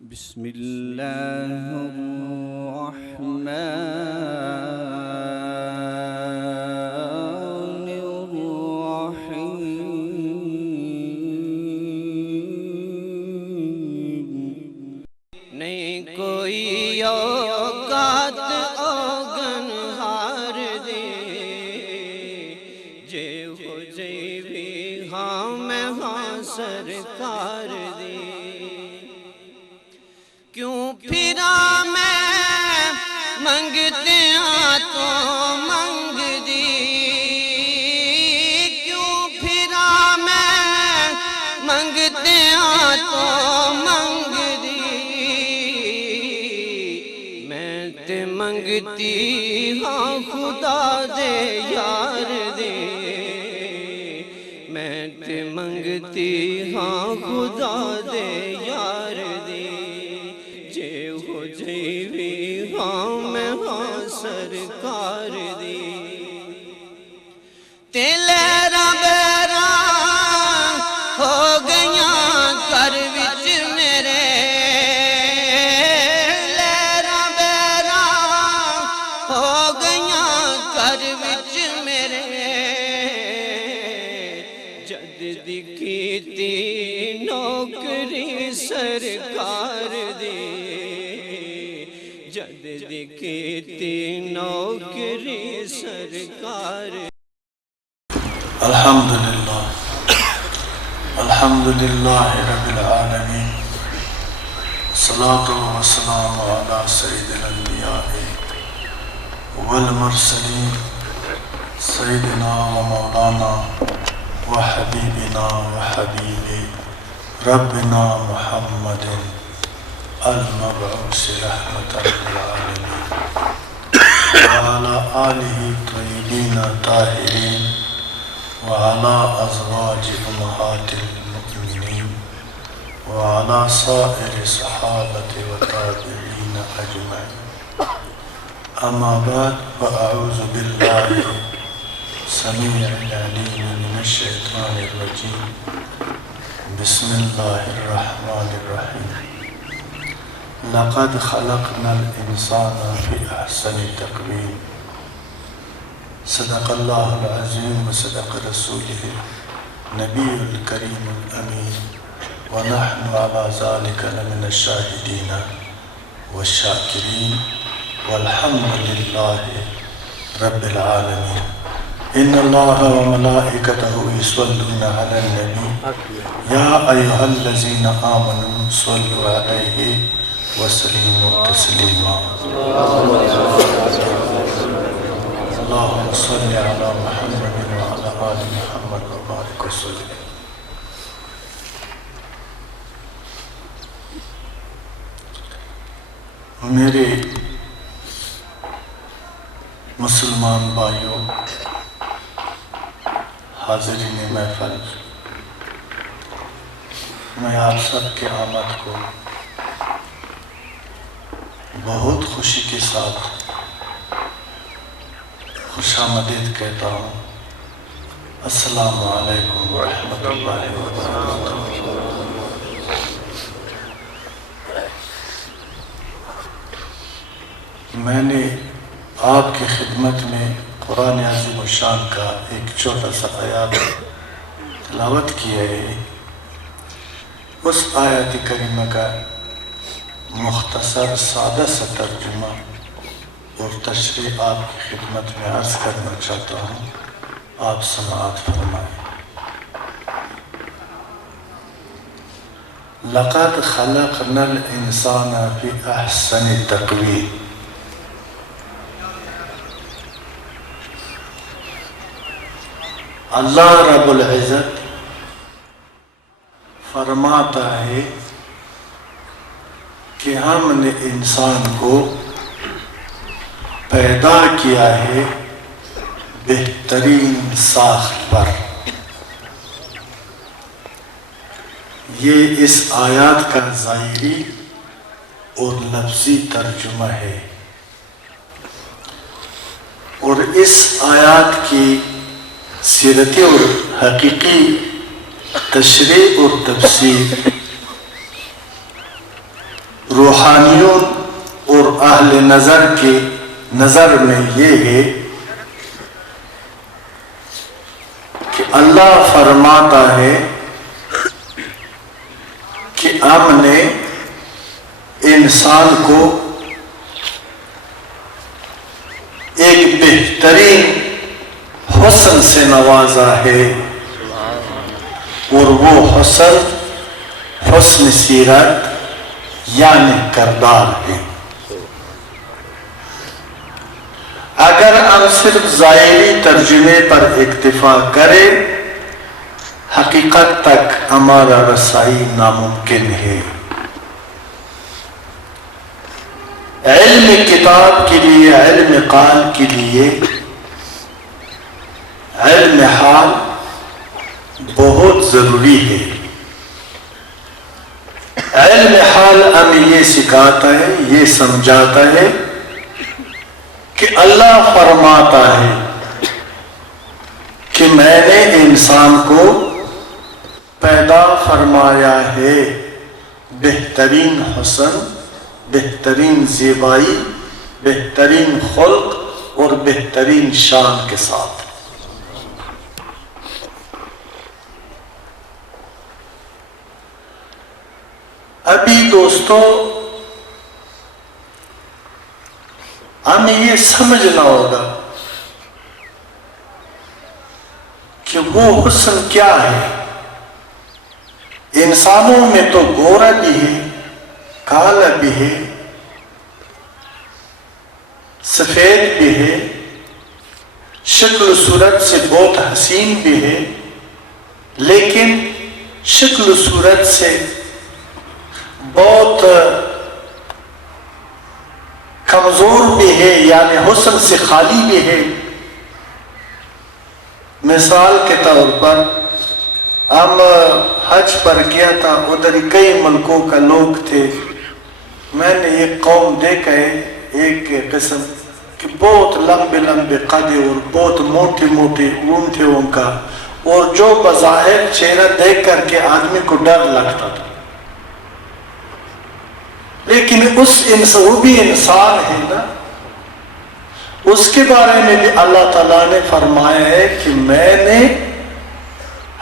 بسم الله الرحمن الرحيم نہیں کوئی اوقات اوگن ہار دے جے ہو جے بھی ہاں میں ہاں سرکار دے کیوں پھرا میں منگتے تو منگ دی کیوں پھرا میں منگتے تو منگ دی میں تے منگتی ہاں خدا دے یار دے میں تے منگتی ہاں خدا دے یار دے جے ہو جیوی ہاں میں ہاں سرکار دی تیلے بیرا ہو گیاں کر وچ میرے لیرا بیرا ہو گیاں کر وچ میرے جد دی کیتی نوکری سرکار دی جد دی کیتی نوکری سرکار الحمدللہ الحمدللہ رب العالمین صلاة والسلام علی سید الانبیاء والمرسلین سیدنا و مولانا و حبیبنا و حبیب ربنا محمد المبعوث رحمة للعالمين وعلى آله الطيبين الطاهرين وعلى أزواج أمهات المؤمنين وعلى سائر الصحابة والتابعين أجمعين أما بعد فأعوذ بالله السميع العليم من الشيطان الرجيم بسم الله الرحمن الرحيم لقد خلقنا الإنسان في أحسن تقويم صدق الله العظيم وصدق رسوله النبي الكريم الأمين ونحن على ذلك لمن الشاهدين والشاكرين والحمد لله رب العالمين إن الله وملائكته يصلون على النبي يا أيها الذين آمنوا صلوا عليه وسلموا تسليما اللهم صل على محمد وعلى آل محمد وبارك وسلم میرے مسلمان بھائیوں، حاضرین محفل، میں آپ سب کے آمد کو بہت خوشی کے ساتھ خوش آمدید کہتا ہوں۔ السلام علیکم ورحمۃ اللہ وبرکاتہ۔ میں نے آپ کی خدمت میں قرآن عظیم الشان کا ایک چھوٹا سا آیات تلاوت کیا ہے۔ اس آیت کریمہ کا مختصر سادہ سا ترجمہ اور تشریح آپ کی خدمت میں عرض کرنا چاہتا ہوں، آپ سماعت فرمائیں۔ لقد خلقنا الانسان فی احسن تقویم۔ اللہ رب العزت فرماتا ہے کہ ہم نے انسان کو پیدا کیا ہے بہترین ساخت پر۔ یہ اس آیات کا ظاہری اور لفظی ترجمہ ہے، اور اس آیات کی سیرتی اور حقیقی تشریح اور تفسیر روحانیون اور اہل نظر کی نظر میں یہ ہے کہ اللہ فرماتا ہے کہ ہم نے انسان کو ایک بہترین حسن سے نوازا ہے، اور وہ حسن سیرت یعنی کردار ہے۔ اگر ہم صرف ظاہری ترجمے پر اکتفا کریں، حقیقت تک ہمارا رسائی ناممکن ہے۔ علم کتاب کے لیے، علم قال کے لیے علم حال بہت ضروری ہے۔ علم حال ہمیں یہ سکھاتا ہے، یہ سمجھاتا ہے کہ اللہ فرماتا ہے کہ میں نے انسان کو پیدا فرمایا ہے بہترین حسن، بہترین زیبائی، بہترین خلق اور بہترین شان کے ساتھ۔ ابھی دوستو ہمیں یہ سمجھنا ہوگا کہ وہ حسن کیا ہے۔ انسانوں میں تو گورا بھی ہے، کالا بھی ہے، سفید بھی ہے، شکل صورت سے بہت حسین بھی ہے، لیکن شکل صورت سے بہت کمزور بھی ہے، یعنی حسن سے خالی بھی ہے۔ مثال کے طور پر ہم حج پر گیا تھا، ادھر کئی ملکوں کا لوگ تھے، میں نے ایک قوم دیکھا ہے، ایک قسم کہ بہت لمبے لمبے قد اور بہت موٹی موٹی اون تھے ان کا، اور جو بظاہر چہرہ دیکھ کر کے آدمی کو ڈر لگتا تھا، لیکن وہ بھی انسان ہے نا۔ اس کے بارے میں بھی اللہ تعالیٰ نے فرمایا ہے کہ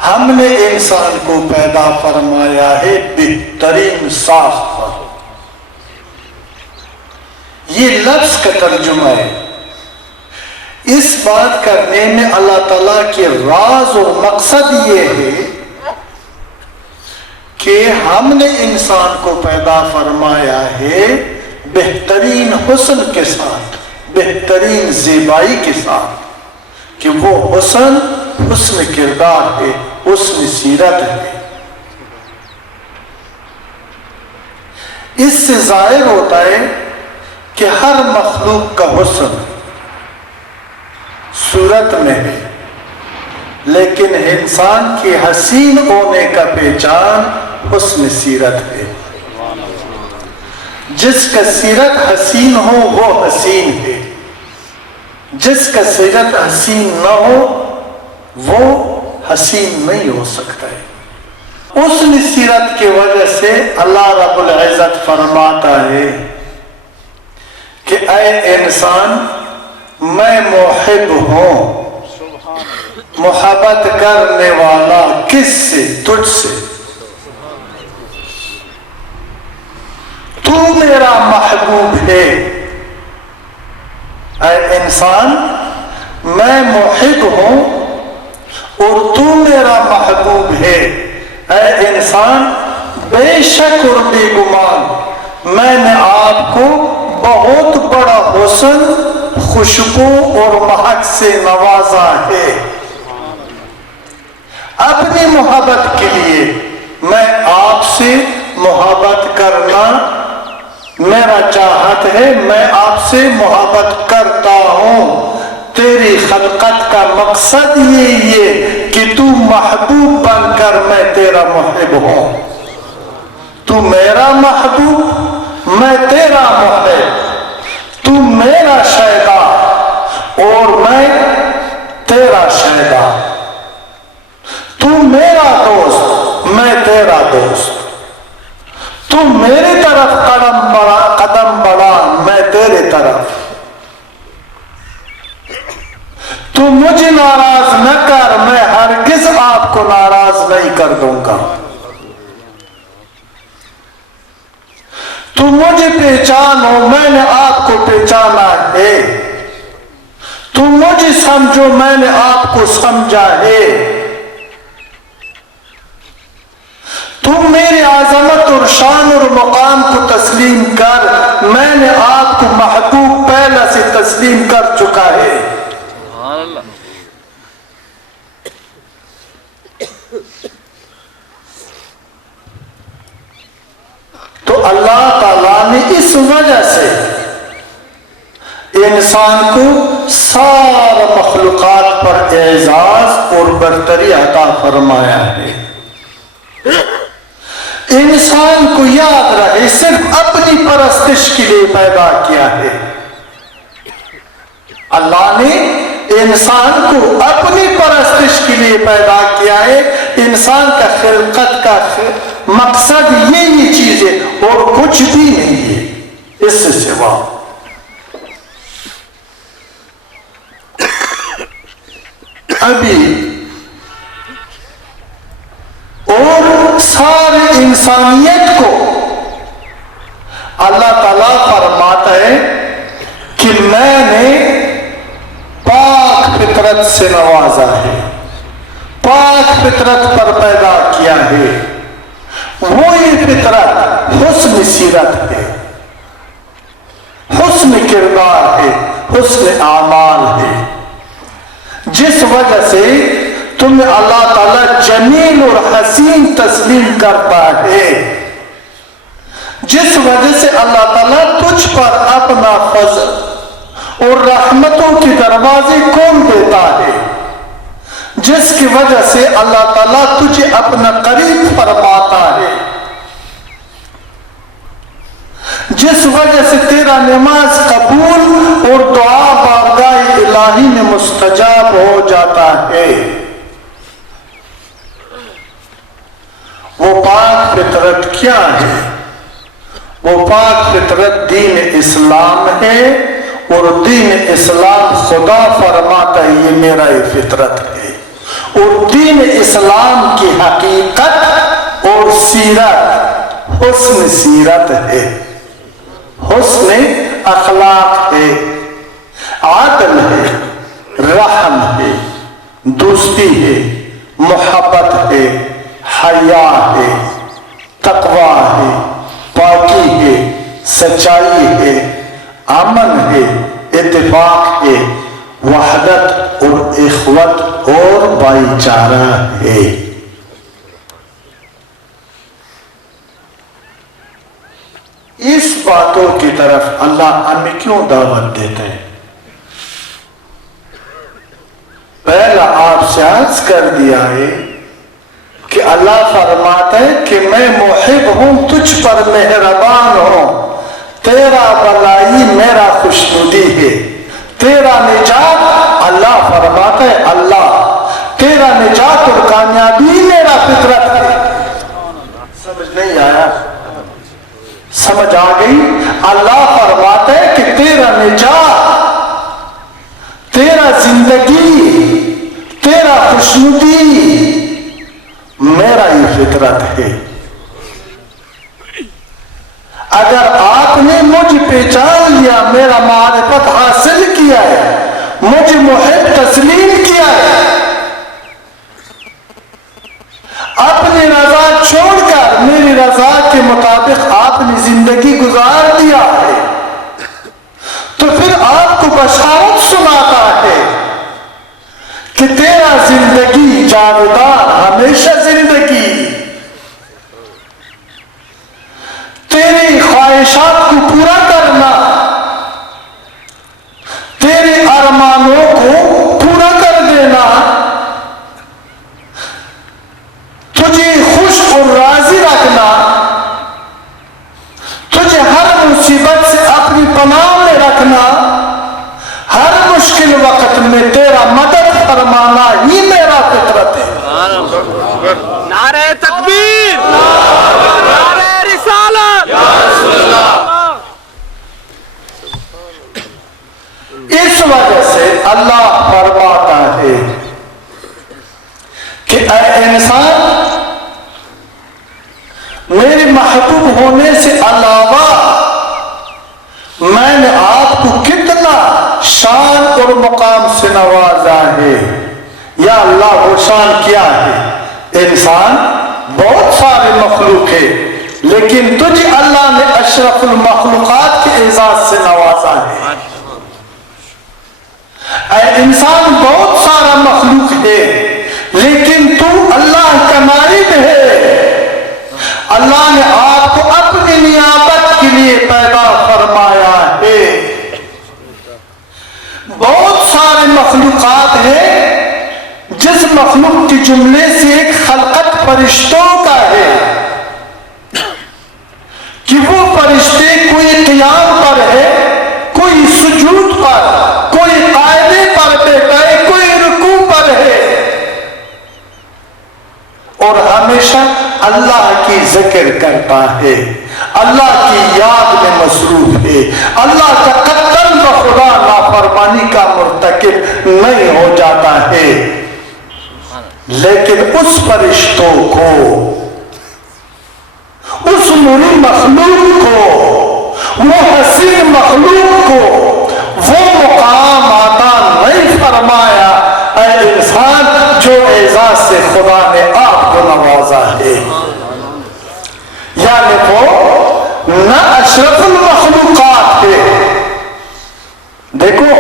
ہم نے انسان کو پیدا فرمایا ہے بہترین ساخت پر۔ یہ لفظ کا ترجمہ ہے۔ اس بات کرنے میں اللہ تعالیٰ کے راز اور مقصد یہ ہے کہ ہم نے انسان کو پیدا فرمایا ہے بہترین حسن کے ساتھ، بہترین زیبائی کے ساتھ، کہ وہ حسن کردار ہے، حسن سیرت ہے۔ اس سے ظاہر ہوتا ہے کہ ہر مخلوق کا حسن صورت میں ہے، لیکن انسان کی حسین ہونے کا پہچان حسن سیرت ہے۔ جس کا سیرت حسین ہو وہ حسین ہے، جس کا سیرت حسین نہ ہو وہ حسین نہیں ہو سکتا ہے۔ حسن سیرت کی وجہ سے اللہ رب العزت فرماتا ہے کہ اے انسان میں محب ہوں، محبت کرنے والا کس سے؟ تجھ سے۔ تو میرا محبوب ہے۔ اے انسان میں محب ہوں اور تو میرا محبوب ہے۔ اے انسان بے شک اور بے گمان میں نے آپ کو بہت بڑا حسن، خوشبو اور مہک سے نوازا ہے۔ اپنی محبت کے لیے میں آپ سے محبت کرنا میرا چاہت ہے، میں آپ سے محبت کرتا ہوں۔ تیری خلقت کا مقصد یہی ہے کہ تو محبوب بن کر میں تیرا محب ہوں۔ تو میرا محبوب، میں تیرا محب، تو میرا شیدا اور میں تیرا شیدا، تو میرا دوست، میں تیرا دوست، تو تو میری طرف قدم بڑھا، میں تیرے طرف، تو مجھے ناراض نہ کر، میں ہرگز آپ کو ناراض نہیں کر دوں گا، تو مجھے پہچانو، میں نے آپ کو پہچانا ہے، تو مجھے سمجھو، میں نے آپ کو سمجھا ہے، تم میری عظمت اور شان اور مقام کو تسلیم کر، میں نے آپ کو محبوب پہلے سے تسلیم کر چکا ہے۔ تو اللہ تعالیٰ نے اس وجہ سے انسان کو سارا مخلوقات پر اعزاز اور برتری عطا فرمایا ہے۔ انسان کو یاد رہے صرف اپنی پرستش کے لیے پیدا کیا ہے۔ اللہ نے انسان کو اپنی پرستش کے لیے پیدا کیا ہے۔ انسان کا خلقت کا مقصد یہی چیز ہے اور کچھ بھی نہیں ہے اس سے سوا۔ ابھی اور ساری انسانیت کو اللہ تعالیٰ فرماتا ہے کہ میں نے پاک فطرت سے نوازا ہے، پاک فطرت پر پیدا کیا ہے۔ وہی فطرت حسن سیرت ہے، حسن کردار ہے، حسن اعمال ہے، جس وجہ سے تمہیں اللہ تعالیٰ جمیل اور حسین تسلیم کرتا ہے، جس وجہ سے اللہ تعالیٰ تجھ پر اپنا فضل اور رحمتوں کے دروازے کھول دیتا ہے، جس کی وجہ سے اللہ تعالیٰ تجھے اپنا قریب فرماتا ہے، جس وجہ سے تیرا نماز قبول اور دعا بارگاہ الہی میں مستجاب ہو جاتا ہے۔ وہ پاک فطرت کیا ہے؟ وہ پاک فطرت دین اسلام ہے، اور دین اسلام خدا فرماتا ہے یہ میرا فطرت ہے، اور دین اسلام کی حقیقت اور سیرت حسن سیرت ہے، حسن اخلاق ہے، عدل ہے، رحم ہے، دوستی ہے، محبت ہے، حیا ہے، تقوی ہے، پاکی ہے، سچائی ہے، امن ہے، اتفاق ہے، وحدت اور اخوت اور بھائی چارہ ہے۔ اس باتوں کی طرف اللہ ہمیں کیوں دعوت دیتے ہیں؟ پہلا آپ سے عرض کر دیا ہے کہ اللہ فرماتا ہے کہ میں محب ہوں، تجھ پر مہربان ہوں، تیرا بلائی میرا خوشنودی ہے، تیرا نجات اللہ فرماتا ہے اللہ تیرا نجات اور کامیابی میرا فطرت ہے۔ سمجھ نہیں آیا؟ سمجھ آ گئی؟ اللہ فرماتا ہے کہ تیرا نجات، تیرا زندگی، تیرا خوشنودی میرا ہی فطرت ہے۔ اگر آپ نے مجھے پہچان لیا، میرا معرفت حاصل کیا ہے، مجھے محب تسلیم کیا ہے، اپنی رضا چھوڑ کر میری رضا کے مطابق آپ نے زندگی گزار دیا ہے، تو پھر آپ کو بشارت سناتا ہے کہ تیرا زندگی جاودان، ہمیشہ زندگی، تیری خواہشات کو پورا کرنا، تیرے ارمانوں کو پورا کر دینا، تجھے خوش اور راضی رکھنا، تجھے ہر مصیبت سے اپنی پناہ میں رکھنا، ہر مشکل وقت میں تیرا مدد فرمانا ہی میرا فطرت ہے۔ نعرہ تکبیر، نعرہ رسالت۔ کہ اے انسان، میرے محبوب ہونے سے علاوہ میں نے آپ کو کتنا شان اور مقام سے نوازا ہے. یا اللہ وہ شان کیا ہے؟ انسان بہت سارے مخلوق ہے، لیکن تجھے اللہ نے اشرف المخلوقات کے اعزاز سے نوازا ہے. اے انسان بہت سارا مخلوق ہے، لیکن تو اللہ کا نائب ہے. اللہ نے آپ کو اپنی نیابت کے لیے پیدا فرمایا ہے. بہت سارے مخلوقات ہیں، جس مخلوق کے جملے سے ایک خلقت فرشتوں کا ہے کہ وہ فرشتے کوئی قیام پر ہے، کوئی سجود پر، کوئی قاعدے پر بیٹھا ہے، کوئی رکوع پر ہے، اور ہمیشہ اللہ کی ذکر کرتا ہے، اللہ کی یاد میں مصروف ہے، اللہ کا قتل بخدا نافرمانی کا مرتکب نہیں ہو جاتا ہے. لیکن اس فرشتوں کو، اس نوری مخلوق کو، وہ حسین مخلوق کو وہ مقام عطا نہیں فرمایا اے انسان جو اعزاز سے خدا نے آپ کو نوازا ہے. یعنی وہ نہ اشرف المخلوقات ہے، دیکھو،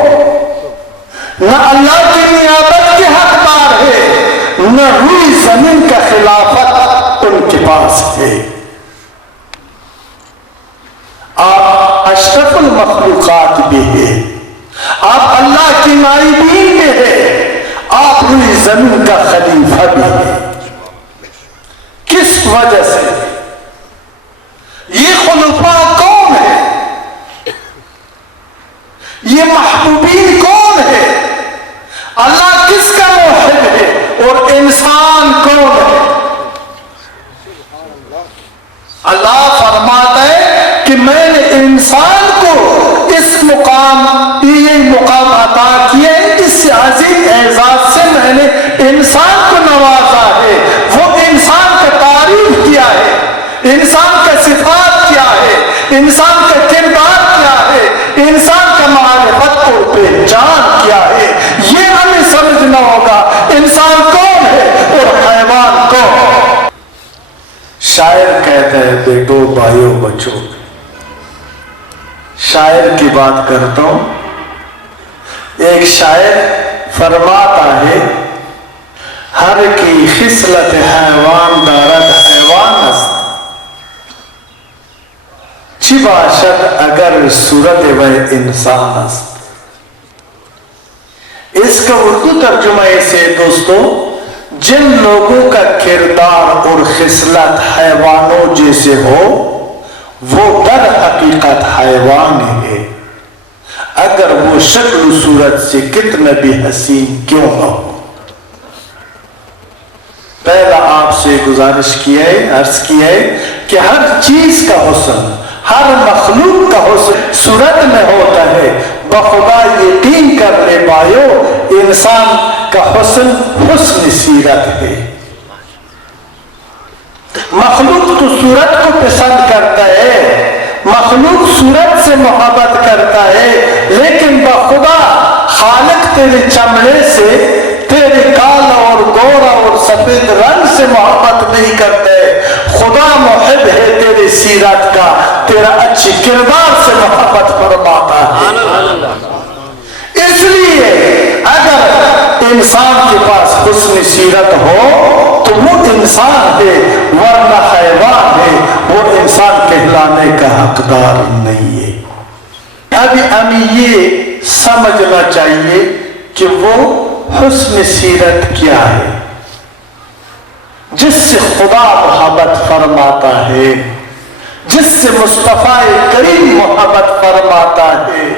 نہ اللہ کی نیابت کے حقدار ہے، نہ روئی زمین کا خلافت ان کے پاس ہے. آپ اشرف المخلوقات بھی ہیں، آپ اللہ کی نائبین بھی ہیں، آپ روئی زمین کا خلیفہ بھی ہیں. کس وجہ سے؟ یہ خلفاء کون ہے؟ یہ محبوبین کون ہے؟ اللہ کس کا محب ہے اور انسان کون ہے؟ اللہ فرماتا ہے کہ میں نے انسان کو اس مقام، یہ مقام عطا کیا ہے، اس عظیم اعزاز سے میں نے انسان کو نوازا ہے. وہ انسان کا تعریف کیا ہے، انسان کا صفات کیا ہے، انسان کا کردار کیا ہے، انسان کا معرفت اور پہچان کیا ہے، یہ ہمیں سمجھنا ہوگا. انسان کون ہے اور حیوان کون؟ شاعر کہتا ہے بیٹو بھائیو بچو، شاعر کی بات کرتا ہوں. ایک شاعر فرماتا ہے ہر کی خصلت حیوان دارد حیوان است، چی باشد اگر صورت و انسان است. اس کا اردو ترجمہ ایسے دوستو، جن لوگوں کا کردار اور خصلت حیوانوں جیسے ہو وہ در حقیقت حیوان ہے، اگر وہ شکل و صورت سے کتنا بھی حسین کیوں نہ ہو. پہلا آپ سے گزارش کی ہے، عرض کی ہے کہ ہر چیز کا حسن، ہر مخلوق کا حسن صورت میں ہوتا ہے. بخدا یقین کر لے بھائیو، انسان کا حسن حسن سیرت ہے. مخلوق تو صورت کو پسند کرتا ہے، مخلوق صورت سے محبت کرتا ہے، لیکن بخدا خالق تیرے چمڑے سے، تیرے کالا اور گورا اور سفید رنگ سے محبت نہیں کرتے. خدا محب ہے تیرے سیرت کا، تیرا اچھی کردار سے محبت فرماتا ہے. اس لیے اگر انسان کے پاس حسن سیرت ہو تو وہ انسان ہے، ورنہ حیوان ہے، وہ انسان کہلانے کا حقدار نہیں ہے. ابھی ہمیں یہ سمجھنا چاہیے کہ وہ حسن سیرت کیا ہے جس سے خدا محبت فرماتا ہے، جس سے مصطفیٰ کریم محبت فرماتا ہے،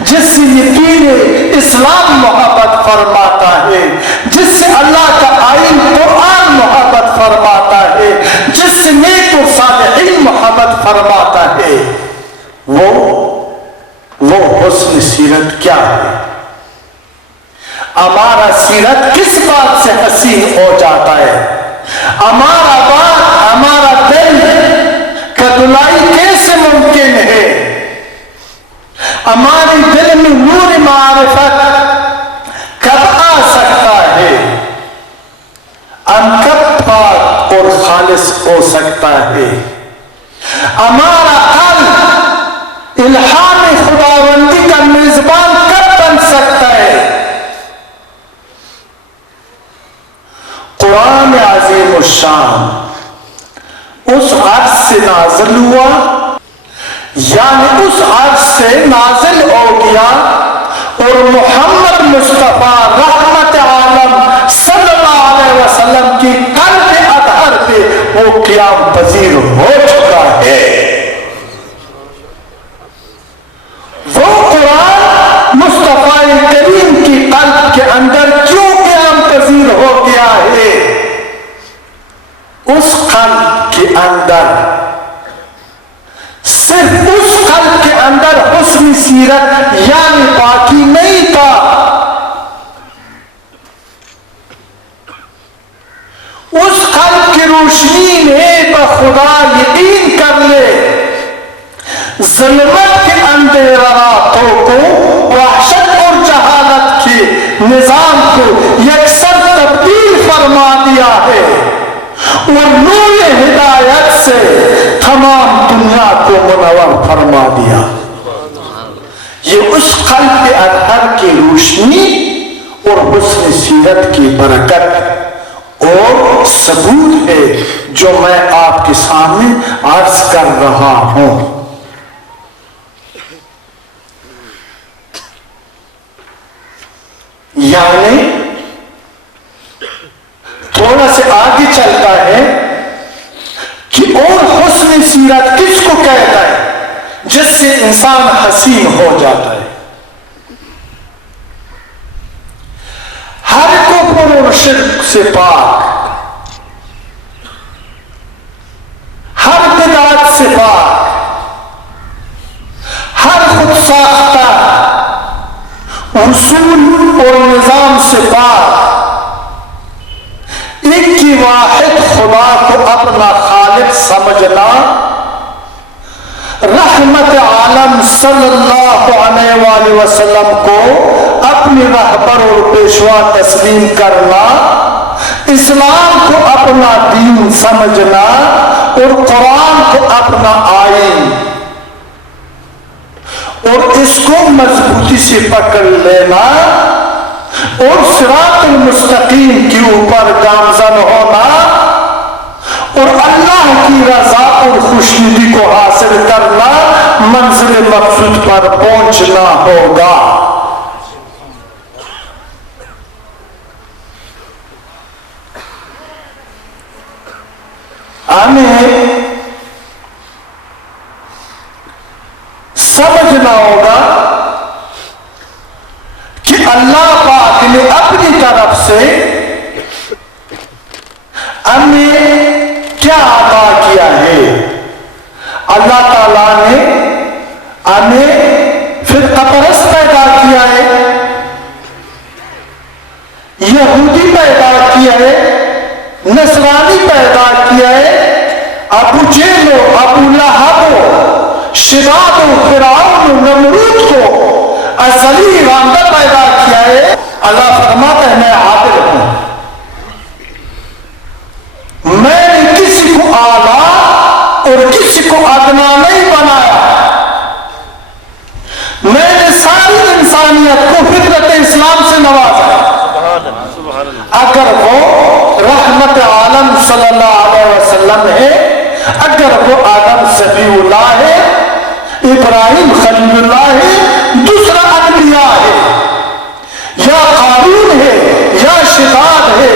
جس سے یقین اسلام محبت فرماتا ہے، جس سے اللہ کا آئین قرآن محبت فرماتا ہے، جس سے نیک و صالحین محبت فرماتا ہے. وہ حسن سیرت کیا ہے؟ ہمارا سیرت کس بات سے حسین ہو جاتا ہے؟ ہمارا بات، ہمارا دل کا دلائی کیسے ممکن ہے؟ ہماری دل میں نور معرفت کب آ سکتا ہے؟ ہم کب پاک اور خالص ہو سکتا ہے؟ ہمارا قلب الہام خداوندی کا میزبان کب بن سکتا ہے؟ قرآن عظیم الشان اس عرض سے نازل ہوا، یعنی اس عرض سے نازل ہو گیا، اور محمد مصطفیٰ رحمت عالم صلی اللہ علیہ وسلم کی قلب اطہر پہ وہ قیام پذیر ہو چکا ہے۔ وہ قرآن مصطفیٰ کریم کی قلب کے اندر کیوں قیام پذیر ہو گیا ہے؟ اس قلب کے اندر، صرف اس قلب کے اندر حسن سیرت یعنی پاکی نہیں تھا، اس قلب کی روشنی میں بخدا یقین کر لے، ظلمت کے اندھیرا راتوں کو، وحشت اور جہالت کے نظام کو یکسر تبدیل فرما دیا ہے، اور نور ہدایت سے تمام دنیا کو منور فرما دیا۔ یہ اس قلب کے اطہر کی روشنی اور حسن سیرت کی برکت اور ثبوت ہے جو میں آپ کے سامنے عرض کر رہا ہوں۔ یعنی تھوڑا سے آگے چلتا ہے کہ اور حسن سیرت کس کو کہتا ہے؟ جس سے انسان حسین ہو جاتا ہے۔ ہر کفر اور شرک سے پاک، ہر بدعت سے پاک، ہر خود ساختہ اصول اور نظام سے پاک، ایک کی واحد خدا کو اپنا خالق سمجھنا، رحمت عالم صلی اللہ علیہ وآلہ وسلم کو اپنی رہبر اور پیشوا تسلیم کرنا، اسلام کو اپنا دین سمجھنا اور قرآن کو اپنا آئین، اور اس کو مضبوطی سے پکڑ لینا اور صراط المستقیم کے اوپر گامزن ہونا اور اللہ کی رضا اور خوشنودی کو حاصل کرنا، منزل مقصود پر پہنچنا ہوگا۔ ہمیں سمجھنا ہوگا کہ اللہ پاک نے اپنی طرف سے ہمیں کیا عطا کیا ہے۔ اللہ تعالیٰ نے ہمیں فرقہ پرست پیدا کیا ہے، یہودی پیدا کیا ہے، نصرانی پیدا کیا ہے، ابو جہل و ابو لہب و شداد و فرعون و نمرود کو ازلی راندہ پیدا کیا ہے۔ اللہ فرماتا ہے میں عادل ہوں، میں نے کسی کو اعلیٰ اور کسی کو ادنا نہیں بنایا، میں نے ساری انسانیت کو فطرت اسلام سے نوازا۔ اگر وہ رحمت عالم صلی اللہ علیہ وسلم ہے، اگر وہ آدم صفی اللہ ہے، ابراہیم خلیل اللہ ہے، دوسرا انبیاء ہے، یا قارون ہے، یا شداد ہے،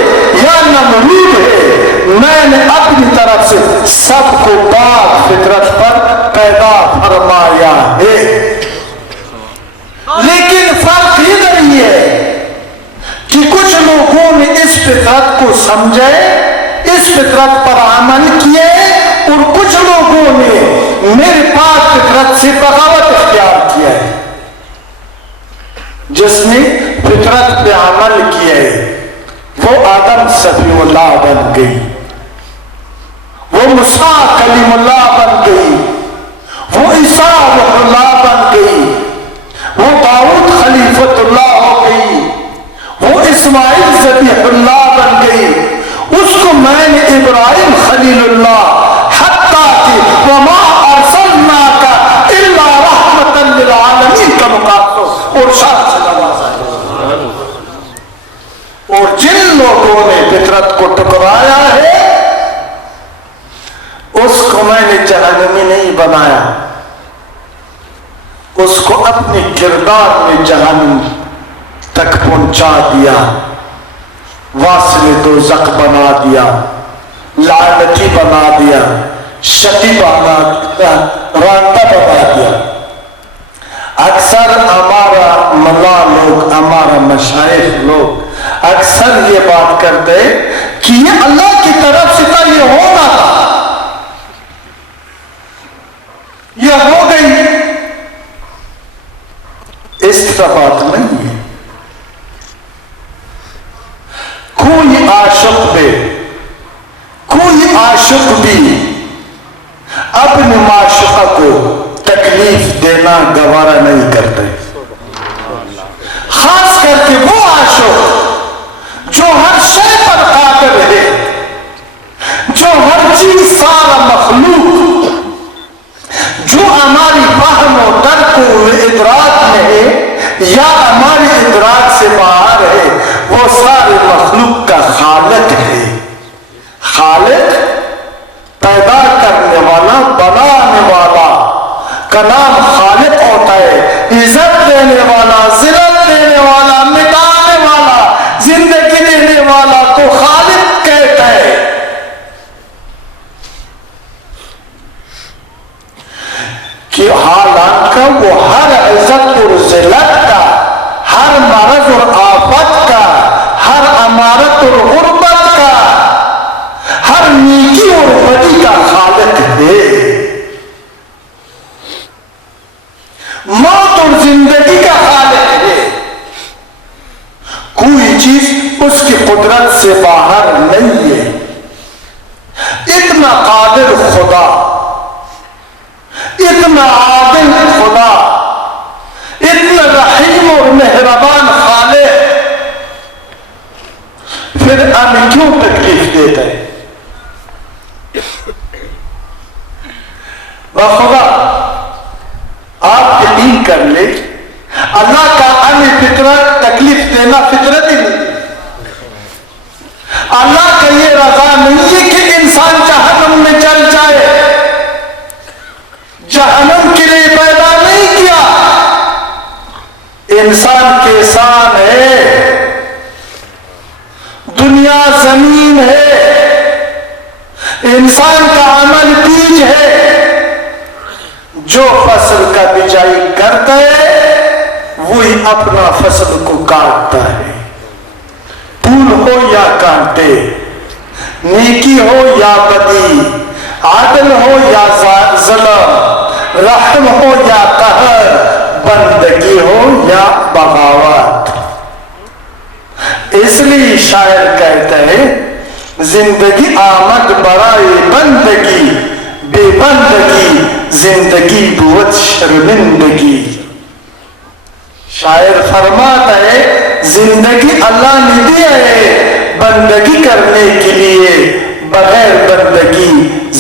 یا نمرود ہے، میں نے اپنی طرف سے سب کو پاک فطرت پر پیدا فرمایا ہے۔ لیکن فرق یہ نہیں ہے کہ کچھ لوگوں نے اس فطرت کو سمجھے، اس فطرت پر عمل کیے، اور کچھ لوگوں نے میرے پاک فطرت سے بغاوت اختیار کیا ہے۔ جس نے فطرت پہ عمل کیے وہ آدم صفی اللہ بن گئی، وہ موسیٰ کلیم اللہ بن گئی، وہ عیسیٰ روح اللہ بن گئی، وہ داؤد خلیفۃ اللہ ہو گئی، وہ اسماعیل ذبیح اللہ بن گئی، اس کو میں نے ابراہیم خلیل اللہ، حتیٰ کہ وما ارسلناک الا رحمۃ للعالمین کا مقابلہ اور شان سے نوازا ہے۔ اور جن لوگوں نے فطرت کو ٹکرایا ہے اس کو میں نے جہنمی نہیں بنایا، اس کو اپنے کردار میں جہنم تک پہنچا دیا، واصل دوزخ بنا دیا، لعنتی بنا دیا، شقی بنا دیا، رانتا بنا دیا۔ اکثر ہمارا ملا لوگ، ہمارا مشائخ لوگ اکثر یہ بات کرتے کہ یہ اللہ کی طرف سے تھا، یہ ہونا تھا، یہ ہو گئی۔ اس طرح بات نہیں ہے۔ کوئی عاشق بھی اپنے معشوقہ کو تکلیف دینا گوارا نہیں کرتے، خاص کر کے وہ عاشق جو ہر شے پر قادر ہے، جو ہر چیز سارا مخلوق جو ہماری فہم و درک و ادراک میں ہے یا ہماری ادراک سے باہر ہے، وہ سارے مخلوق کا خالق ہے۔ خالق پیدا کرنے والا، بنانے والا کا نام خالق ہوتا ہے، عزت دینے والا، ذلت دینے والا، مٹانے والا، زندگی دینے والا کو خالق کہتا ہے۔ کہ حالانکہ وہ ہر عزت اور ذلت کا، ہر مرض اور آفت کا، ہر امارت اور غربت کا، ہر نیکی اور بدی کا خالق ہے۔ موت اور زندگی کا خالق ہے۔ کوئی چیز اس کی قدرت سے باہر نہیں ہے۔ اتنا قادر خدا، اتنا عادل خدا، اتنا رحیم اور مہربان خالق پھر ہمیں کیوں تکلیف دیتا ہے؟ بخدا آپ یقین کر لیں، اللہ کا ہمیں فطرت تکلیف دینا فطرت ہی نہیں۔ اللہ کا یہ رضا نہیں ہے کہ انسان جہنم میں چل جائے، جہنم کے لیے پیدا نہیں کیا۔ انسان کے سان ہے، دنیا زمین ہے، انسان کا عمل بیج ہے، جو فصل کا بجائی کرتا ہے وہی اپنا فصل کو کاٹتا ہے۔ پھول ہو یا کانٹے، نیکی ہو یا بدی، عدل ہو یا ظلم، رحم ہو یا قہر، بندگی ہو یا بغاوت۔ اس لیے شاعر کہتا ہے زندگی آمد برائے بندگی، بے بندگی زندگی بہت شرمندگی۔ شاعر فرماتا ہے زندگی اللہ نے دی ہے بندگی کرنے کے لیے، بغیر بندگی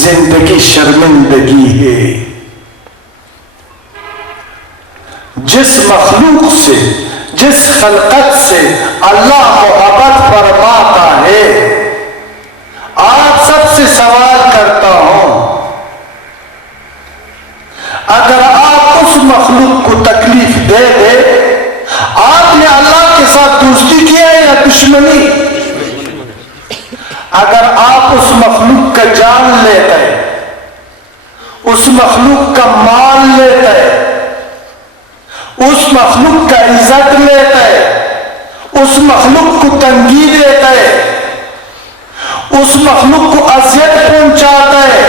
زندگی شرمندگی ہے۔ جس مخلوق سے، جس خلقت سے اللہ محبت فرماتا ہے، آپ سب سے سوال کرتا ہوں، اگر آپ اس مخلوق کو تکلیف دے دے، آپ نے اللہ کے ساتھ دوستی کی ہے یا دشمنی؟ اگر آپ اس مخلوق کا جان لیتے، اس مخلوق کا مال لیتے، اس مخلوق کا عزت لیتے، اس مخلوق کو تنگی دیتے، اس مخلوق کو اذیت پہنچاتا ہے،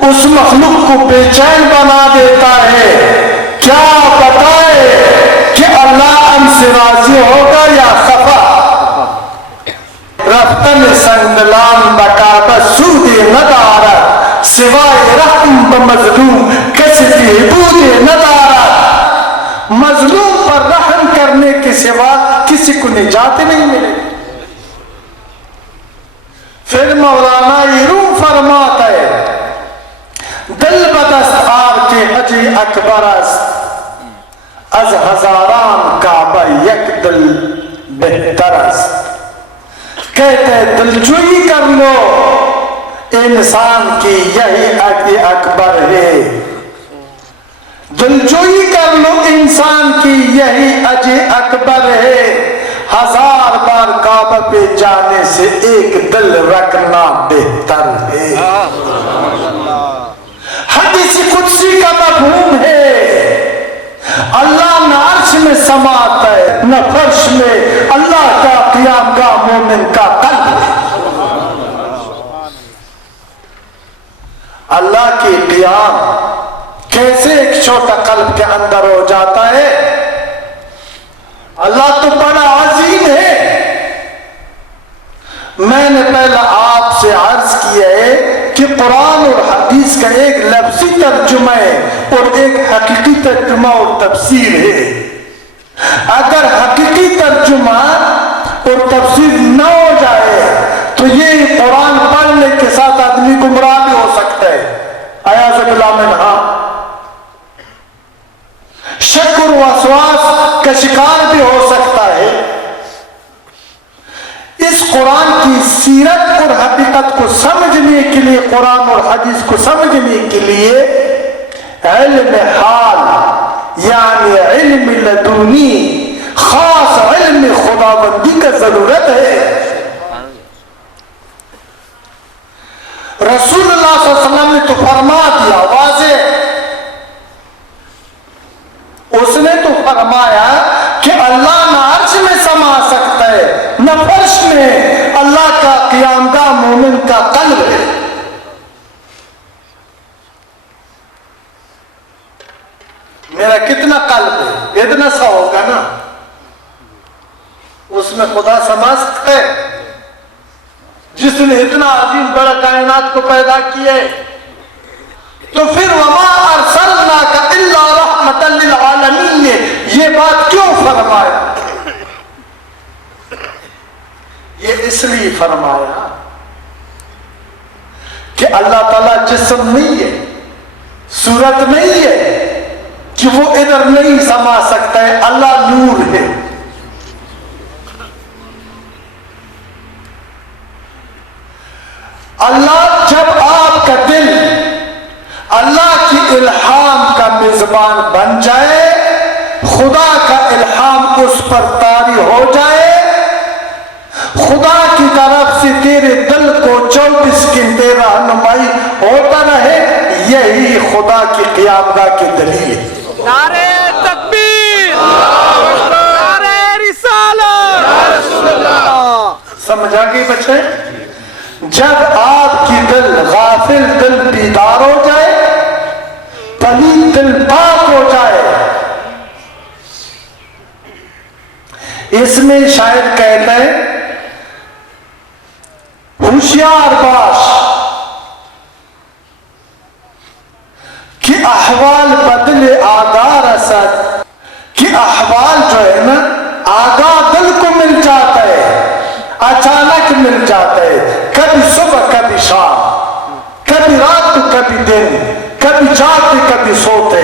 اس مخلوق کو بے چین بنا دیتا ہے، کیا بتائے کہ اللہ ہم سے راضی ہوگا یا خفا؟ رفتن سنگلان بکا سود ندارت، سوائے رحم بمظلوم کسی بہبود ندارت۔ مظلوم پر رحم کرنے کے سوا کسی کو نجات نہیں ملے۔ پھر مولانا یہ روح فرماتا ہے دل بدست آر کے حج اکبر است، از ہزاران کعبہ یک دل بہتر است۔ کہتے دلجوئی کر لو انسان کی یہی حج اکبر ہے، دلجوئی کر لو انسان کی یہی حج اکبر ہے، ہزار بار کعبہ پہ جانے سے ایک دل رکھنا بہتر ہے۔ حدیث قدسی کا مفہوم ہے اللہ نہ عرش میں سماتا ہے نہ فرش میں، اللہ کا قیام گاہ مومن کا قلب ہے۔ اللہ کی قیام کیسے ایک چھوٹا قلب کے اندر ہو جاتا ہے؟ اللہ تو بڑا عظیم ہے۔ میں نے پہلا آپ سے عرض کیا ہے کہ قرآن اور حدیث کا ایک لفظی ترجمہ ہے اور ایک حقیقی ترجمہ اور تفسیر ہے۔ اگر حقیقی ترجمہ اور تفسیر نہ ہو جائے تو یہ قرآن پڑھنے کے ساتھ آدمی گمراہ بھی ہو سکتا ہے، اعوذ باللہ منہا، شک اور وسواس کا شکار بھی ہو سکتا ہے۔ اس قرآن کی سیرت اور حقیقت کو سمجھنے کے لیے، قرآن اور حدیث کو سمجھنے کے لیے علم حال یعنی علم لدنی، خاص علم خداوندی کا ضرورت ہے۔ رسول اللہ صلی اللہ علیہ وسلم نے تو فرما دیا واضح، اس نے تو فرمایا کہ اللہ نہ عرش میں سما سکتا ہے نہ فرش میں، اللہ کا قیام گاہ مومن کا قلب ہے۔ میرا کتنا قلب ہے؟ اتنا سا ہوگا نا، اس میں خدا سما سکتا ہے جس نے اتنا عظیم بڑا کائنات کو پیدا کیا ہے۔ تو پھر وما ارسلناک الا رحمۃ للعالمین نے یہ بات کیوں فرمایا؟ یہ اس لیے فرمایا کہ اللہ تعالیٰ جسم نہیں ہے، صورت نہیں ہے کہ وہ ادھر نہیں سما سکتا ہے، اللہ نور ہے۔ اللہ جب آپ کا دل اللہ کی الہام کا میزبان بن جائے، خدا کا الہام اس پر طاری ہو جائے، خدا کی طرف سے تیرے دل کو 24 گھنٹے رہنمائی ہوتا رہے، یہی خدا کی قیامگاہ کی دلیل ہے۔ نعرہ تکبیر، نعرہ رسالت، یا رسول اللہ۔ سمجھا گئی بچے؟ جب آپ کی دل غافل دل بیدار ہو جائے، پلید دل پاک ہو جائے، اس میں شاید کہتا ہے ہوشیار باش کہ احوال بدلے آگاہ رسد، کہ احوال جو ہے نا آگاہ دل کو مل جاتا ہے، اچانک مل جاتا ہے، کبھی صبح کبھی شام، کبھی رات کبھی دن، کبھی جاگتے کبھی سوتے،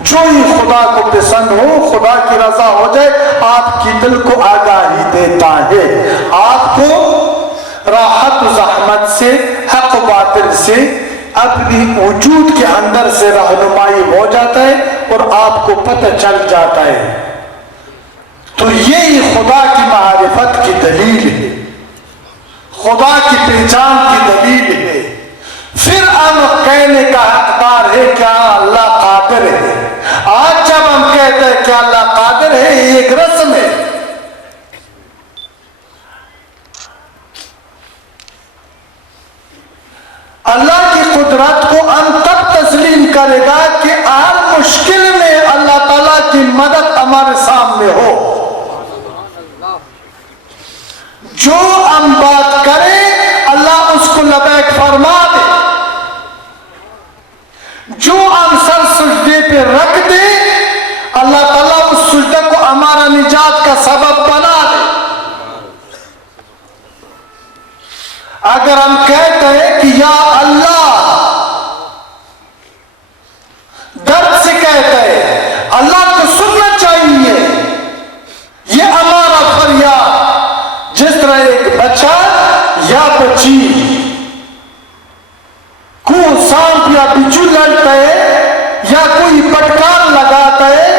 جو ہی خدا کو پسند ہو، خدا کی رضا ہو جائے، آپ کی دل کو آگاہی دیتا ہے، آپ کو راحت و زحمت سے، حق و باطل سے، اپنی وجود کے اندر سے رہنمائی ہو جاتا ہے اور آپ کو پتہ چل جاتا ہے۔ تو یہی خدا کی معرفت کی دلیل ہے، خدا کی پہچان کی دلیل ہے۔ پھر ہم کہنے کا حقدار ہے کیا اللہ قادر ہے۔ آج جب ہم کہتے ہیں کہ اللہ قادر ہے، یہ ایک رسم ہے۔ اللہ کی قدرت کو ہم تب تسلیم کرے گا کہ ہر مشکل میں اللہ تعالیٰ کی مدد ہمارے سامنے ہو. جو ہم بات کریں اللہ اس کو لبیک فرما دے. جو ہم سر سجدے پہ رکھ دے اللہ تعالیٰ اس سجدے کو ہمارا نجات کا سبب بنا دے. اگر ہم کہتے ہیں کہ یا اللہ درد سے کہتے ہیں اللہ کو سننا چاہیے. یہ ہمارا فریاد جس طرح ایک بچہ یا بچی کو سانپ یا بچھو لڑتا ہے یا کوئی پٹکار لگاتا ہے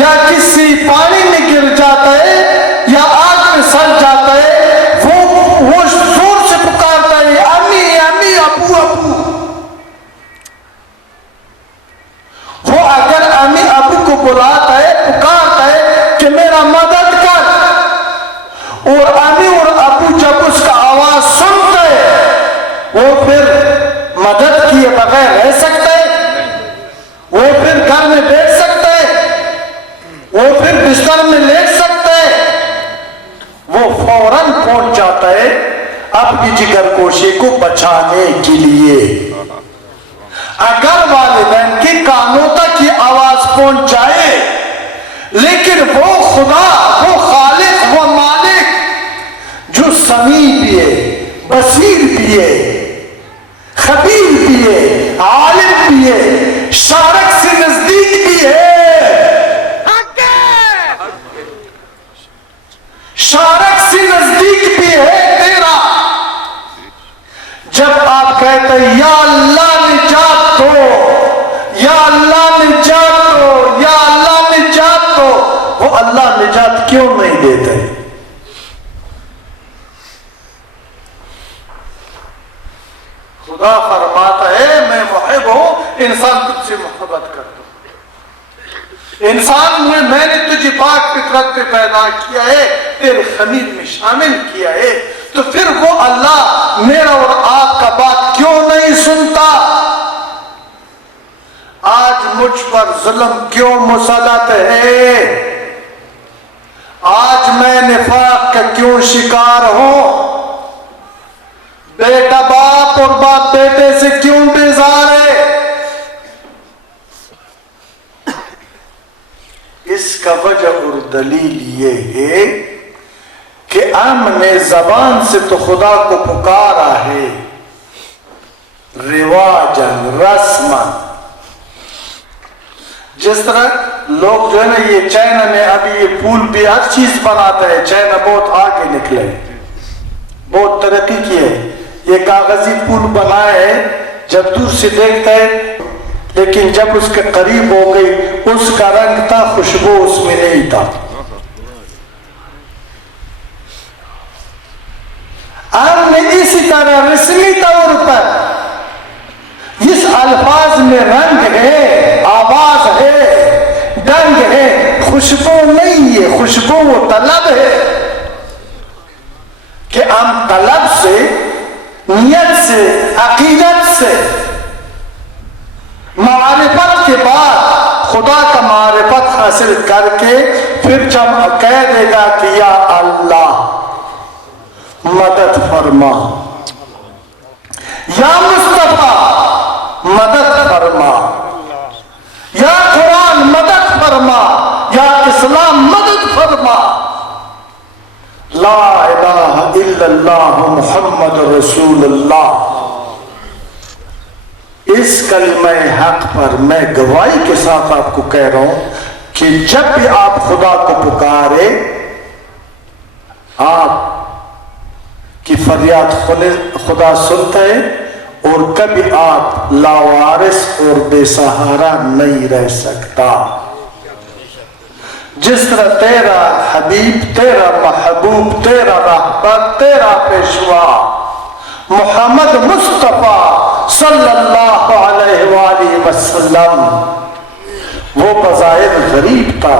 یا کسی پانی میں گر جاتا ہے یا آگ میں سڑ جاتا ہے وہ زور سے پکارتا ہے امی امی ابو ابو. وہ اگر امی ابو کو بلاتا ہے پکارتا ہے کہ میرا مدد کر اور امی اور ابو جب اس کا آواز سنتے ہیں وہ پھر مدد کیے بغیر رہ سکتے ہیں؟ وہ پھر گھر میں بیٹھ سکتے ہیں؟ وہ پھر بستر میں لیٹ سکتے ہیں؟ وہ فوراً پہنچ جاتا ہے اپنی جگر گوشے کو بچانے کے لیے. اگر والدین کے کانوں تک یہ آواز پہنچ جائے لیکن وہ خدا وہ خالق وہ مالک جو سمیع بھی ہے بصیر بھی ہے خبیر بھی ہے عالم بھی ہے شارک سے نزدیک بھی ہے شارک سے نزدیک بھی ہے تیرا. جب آپ کہتے ہیں یا اللہ نجات دو یا اللہ نجات دو یا اللہ نجات دو وہ اللہ نجات کیوں نہیں دیتے؟ خدا فرماتا ہے میں محب ہوں انسان تجھ سے محبت کرتا ہوں. انسان میں نے تجھے پاک فطرت پہ پیدا کیا ہے تیرے خمیر میں شامل کیا ہے تو پھر وہ اللہ میرا اور آپ کا بات کیوں نہیں سنتا؟ آج مجھ پر ظلم کیوں مسلط ہے؟ آج میں نفاق کا کیوں شکار ہوں؟ بیٹا باپ اور باپ بیٹے سے کیوں بیزار ہے؟ اس کا وجہ اور دلیل یہ ہے کہ ہم نے زبان سے تو خدا کو پکارا ہے رواجن رسمن. جس طرح لوگ جو ہے نا یہ چائنا میں ابھی یہ پھول بھی ہر چیز بناتا ہے. چائنا بہت آگے نکلے بہت ترقی کی ہے. یہ کاغذی پھول بنائے ہے جب دور سے دیکھتا ہے لیکن جب اس کے قریب ہو گئی اس کا رنگ تھا خوشبو اس میں نہیں تھا. ہم نے اسی طرح رسمی طور پر اس الفاظ میں رنگ ہے آواز ہے ڈنگ ہے خوشبو نہیں ہے. خوشبو وہ طلب ہے کہ ہم طلب سے نیت سے عقیدت سے معرفت کے بعد خدا کا معرفت حاصل کر کے پھر جب کہہ دے گا کہ یا اللہ مدد فرما یا مصطفیٰ مدد فرما یا قرآن مدد فرما یا اسلام مدد فرما لا الہ الا اللہ محمد رسول اللہ. اس کلمہ حق پر میں گواہی کے ساتھ آپ کو کہہ رہا ہوں کہ جب بھی آپ خدا کو پکارے آپ کی فریاد خدا سنتا ہے اور کبھی آپ لاوارث اور بے سہارا نہیں رہ سکتا. جس طرح تیرا حبیب تیرا محبوب تیرا رہبر تیرا پیشوا محمد مصطفیٰ صلی اللہ علیہ وآلہ وسلم وہ بظاہر غریب تھا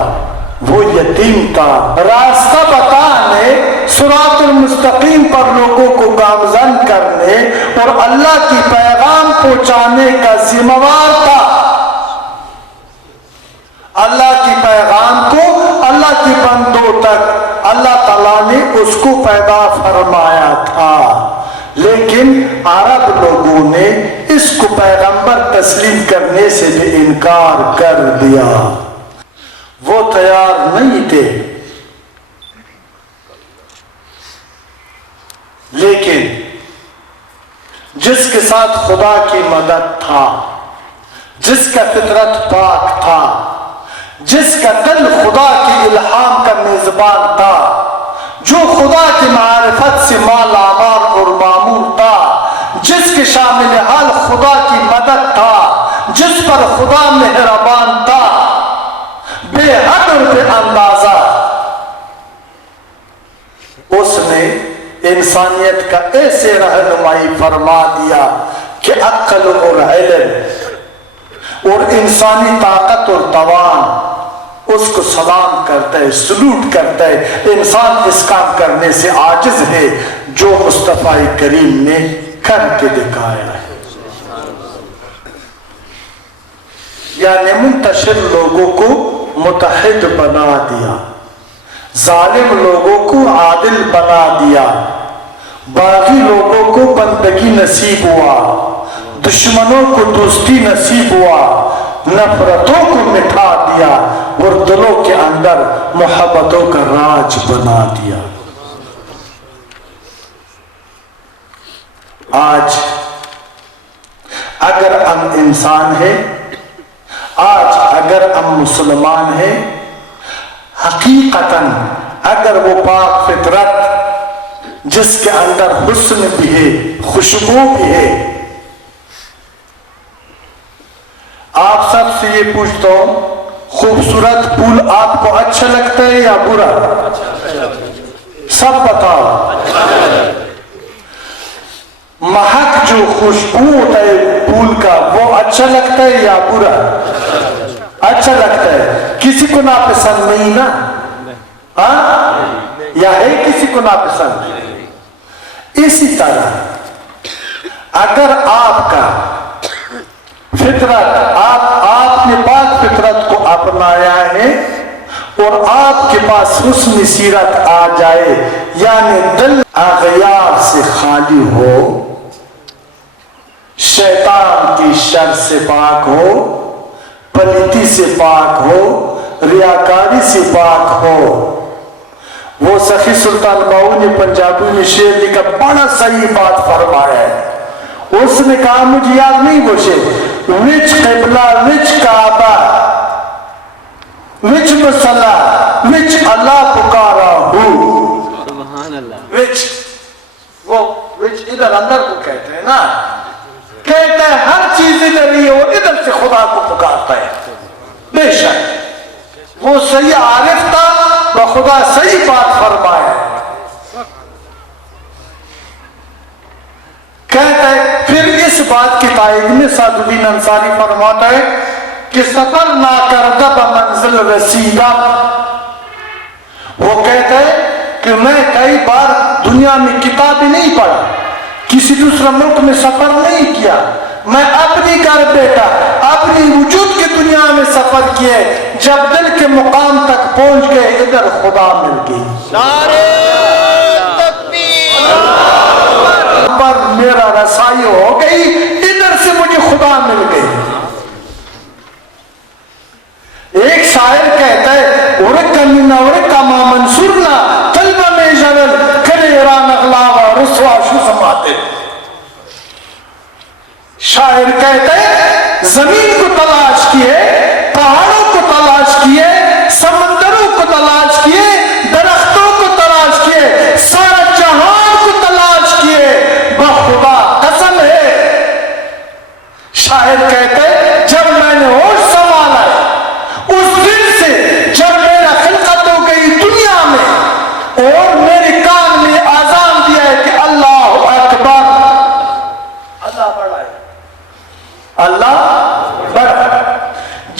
وہ یتیم تھا راستہ بتانے صراط المستقیم پر لوگوں کو گامزن کرنے اور اللہ کی پیغام پہنچانے کا ذمہ وار تھا. اللہ کی کے بندوں تک اللہ تعالیٰ نے اس کو پیدا فرمایا تھا، لیکن عرب لوگوں نے اس کو پیغمبر تسلیم کرنے سے بھی انکار کر دیا، وہ تیار نہیں تھے۔ لیکن جس کے ساتھ خدا کی مدد تھا، جس کا فطرت پاک تھا، جس کا دل خدا کی الہام کا میزبان تھا، جو خدا کی معرفت سے مالا مال اور معمور تھا، جس کے شامل حال خدا کی مدد تھا، جس پر خدا مہربان تھا بے حد اور بے اندازہ، اس نے انسانیت کا ایسے رہنمائی فرما دیا کہ عقل اور علم اور انسانی طاقت اور توان اس کو سلام کرتا ہے، سلوٹ کرتا ہے۔ انسان اس کام کرنے سے عاجز ہے جو مصطفیٰ کریم نے کر کے دکھایا ہے، یعنی منتشر لوگوں کو متحد بنا دیا، ظالم لوگوں کو عادل بنا دیا، باغی لوگوں کو بندگی نصیب ہوا، دشمنوں کو دوستی نصیب ہوا، نفرتوں کو مٹا دیا اور دلوں کے اندر محبتوں کا راج بنا دیا۔ آج اگر ہم انسان ہیں، آج اگر ہم مسلمان ہیں، حقیقتاً اگر وہ پاک فطرت جس کے اندر حسن بھی ہے، خوشبو بھی ہے، آپ سب سے یہ پوچھتا ہوں، خوبصورت پھول آپ کو اچھا لگتا ہے یا برا؟ سب بتاؤ۔ مہک جو خوشبو ہوتا ہے پھول کا وہ اچھا لگتا ہے یا برا؟ اچھا لگتا ہے۔ کسی کو ناپسند نہیں نا؟ ہاں یا ہے کسی کو ناپسند؟ اسی طرح اگر آپ کا فطرت آپ نے پاک فطرت کو اپنایا ہے اور آپ کے پاس حسن سیرت آ جائے، یعنی دل اغیار سے خالی ہو، شیطان کی شر سے پاک ہو، پلیتی سے پاک ہو، ریاکاری سے پاک ہو۔ وہ سخی سلطان باؤ نے پنجابی میں شعر لکھا، بڑا صحیح بات فرمایا ہے۔ اس نے کہا، مجھے یاد نہیں وہ شعر، وچ قبلہ وچ کعبہ وچ مصلی وچ اللہ پکارا ہوں۔ سبحان اللہ۔ وچ وہ وچ ادھر اندر کو کہتے ہیں نا، کہتا ہے ہر چیز ادھر ہی اور ادھر سے خدا کو پکارتا ہے۔ بے شک وہ صحیح عارف تھا، وہ خدا صحیح بات فرمایا۔ کہتا ہے پھر اس بات کی تائید میں سعد الدین انصاری فرماتا ہے کہ سفر نہ کردہ بمنزل رسیدہ، وہ کہتا ہے کہ میں کئی بار دنیا میں کتابیں نہیں پڑھا، کسی دوسرے ملک میں سفر نہیں کیا، میں اپنی گھر بیٹھا اپنی وجود کی دنیا میں سفر کیے، جب دل کے مقام تک پہنچ گئے ادھر خدا مل گئی۔ نعرہ تکبیر، پر میرا رسائی ہو گئی، ادھر سے مجھے خدا مل گئی۔ ایک شاعر کہتا ہے، اُرکا من اُرکا ما منصورنا قلبہ میں جلل کرے ایران اغلاوہ رسوا شو سماتے۔ شاعر کہتا ہے زمین کو تلاش کیے، پہاڑوں کو تلاش کیے، سمندروں کو تلاش کیے، درختوں کو تلاش کیے، سارا جہان کو تلاش کیے، بخدا قسم ہے۔ شاعر کہتا ہے جب میں نے ہوش سنبھالا اس دن سے، جب میرا خلقت ہو گئی دنیا میں اور میرے کان میں آذان دیا ہے کہ اللہ اکبر، اللہ بڑا ہے، اللہ بڑا۔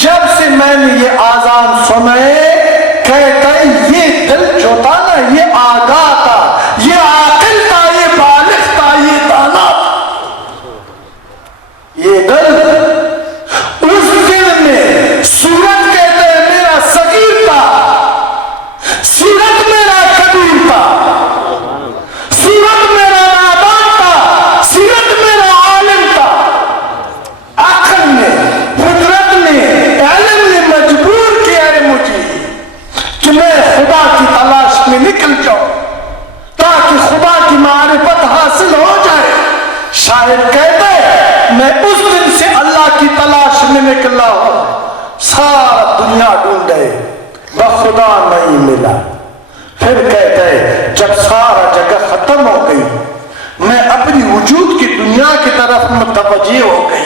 جب سے میں نے یہ آذان سنے، کہتا ہے یہ دل جو تھا نا، یہ آگاہ تھا، یہ عاقل تھا، یہ بالغ تھا، یہ دانا تھا، یہ دل شاعر کہتا ہے میں اس دن سے اللہ کی تلاش میں نکلا ہوں، سارا دنیا ڈھونڈے بخدا نہیں ملا۔ پھر کہتا ہے جب سارا جگہ ختم ہو گئی میں اپنی وجود کی دنیا کی طرف متوجہ ہو گئی،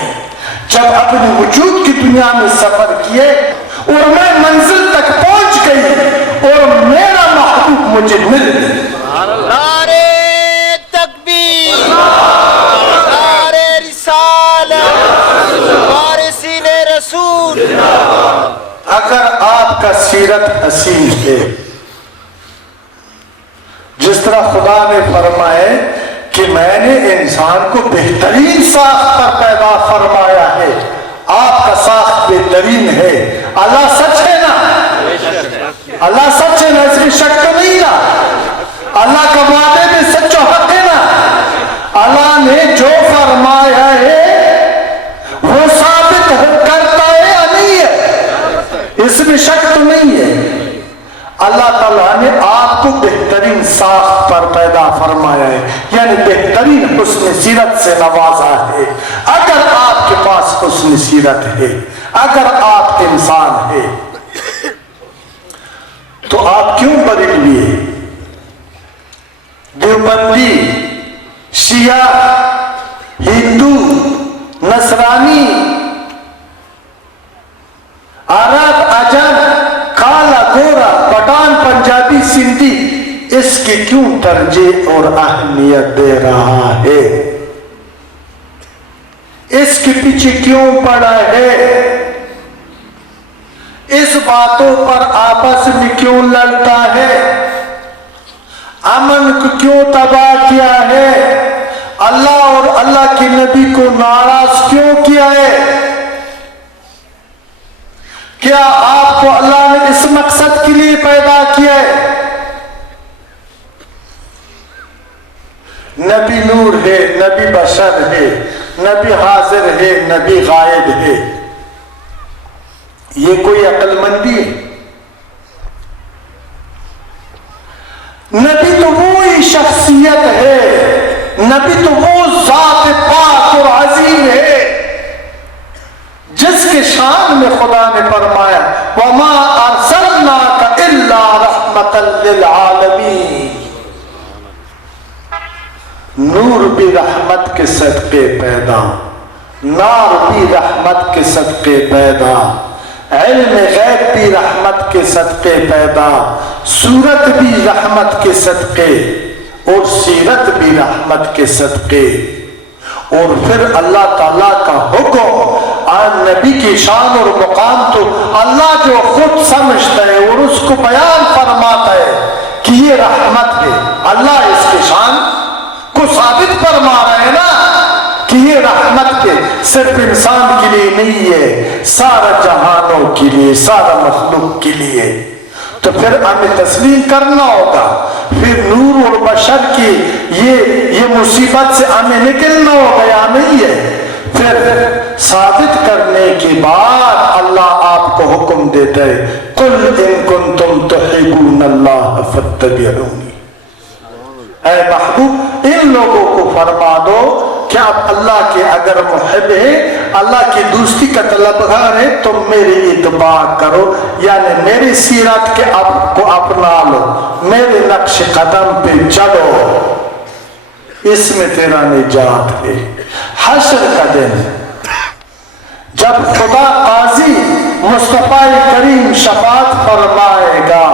جب اپنی وجود کی دنیا میں سفر کیے اور میں منزل تک پہنچ گئی اور میرا محبوب مجھے مل گیا۔ نعرے تکبیر، نعرے رسالت، وارثین رسول۔ اگر آپ کا سیرت حسین ہے، جس طرح خدا نے فرمائے کہ میں نے انسان کو بہترین ساخت پر پیدا فرمایا ہے، آپ کا ساخت بہترین ہے، اللہ سچ ہے نا؟ اللہ سچ ہے نا، اس میں شک تو نہیں نا؟ اللہ کا وعدے میں سچ و حق ہے نا؟ اللہ نے جو فرمایا ہے وہ ثابت کرتا ہے یا نہیں ہے؟ اس میں شک تو نہیں ہے۔ اللہ تعالیٰ نے آپ کو بہترین ساخت پر پیدا فرمایا ہے، یعنی بہترین حسن سیرت سے نوازا ہے۔ اگر آپ کے پاس حسن سیرت ہے، اگر آپ انسان ہے، تو آپ کیوں بریلوی، دیوبندی، شیعہ، ہندو، نصرانی، عرب، عجم، کالا گورا، پٹھان، پنجابی، سندھی، اس کی کیوں ترجیح اور اہمیت دے رہا ہے؟ اس کے پیچھے کیوں پڑا ہے؟ اس باتوں پر آپس میں کیوں لڑتا ہے؟ امن کو کیوں تباہ کیا ہے؟ اللہ اور اللہ کے نبی کو ناراض کیوں کیا ہے؟ کیا آپ کو اللہ نے اس مقصد کے لیے پیدا کیا ہے؟ نبی نور ہے، نبی بشر ہے، نبی حاضر ہے، نبی غائب ہے، یہ کوئی عقل مندی ہے؟ نبی تو وہی شخصیت ہے، نبی تو وہ ذات پاک اور عظیم ہے جس کے شان میں خدا نے فرمایا وَمَا أَرْسَلْنَاكَ إِلَّا رَحْمَةً لِلْعَالَمِينَ۔ نور بھی رحمت کے صدقے پیدا، نار بھی رحمت کے صدقے پیدا، علم غیب بھی رحمت کے صدقے پیدا، صورت بھی رحمت کے صدقے اور سیرت بھی رحمت کے صدقے۔ اور پھر اللہ تعالیٰ کا حکم آن نبی کی شان اور مقام تو اللہ جو خود سمجھتا ہے اور اس کو بیان فرماتا ہے کہ یہ رحمت ہے، اللہ اس کی شان کو ثابت فرما رہا ہے نا کہ یہ رحمت ہے، صرف انسان کے لیے نہیں ہے، سارا جہانوں کے لیے، سارا مخلوق کے لیے۔ تو پھر ہمیں تسلیم کرنا ہوگا، پھر نور اور بشر کی یہ مصیبت سے ہمیں نکلنا ہوگا یا نہیں ہے؟ پھر ثابت کرنے کے بعد اللہ آپ کو حکم دیتا ہے قُلْ إِن كُنْتُمْ تُحِبُّونَ اللَّهَ فَاتَّبِعُونِي۔ اے محبوب ان لوگوں کو فرما دو کہ آپ اللہ کے اگر محب ہیں، اللہ کی دوستی کا طلبگار ہے، تم میری اتباع کرو، یعنی میری سیرت کے کو اپنا لو، میرے نقش قدم پہ چلو، اس میں تیرا نجات ہے۔ حشر کا دن جب خدا قاضی مصطفیٰ کریم شفاعت فرمائے گا،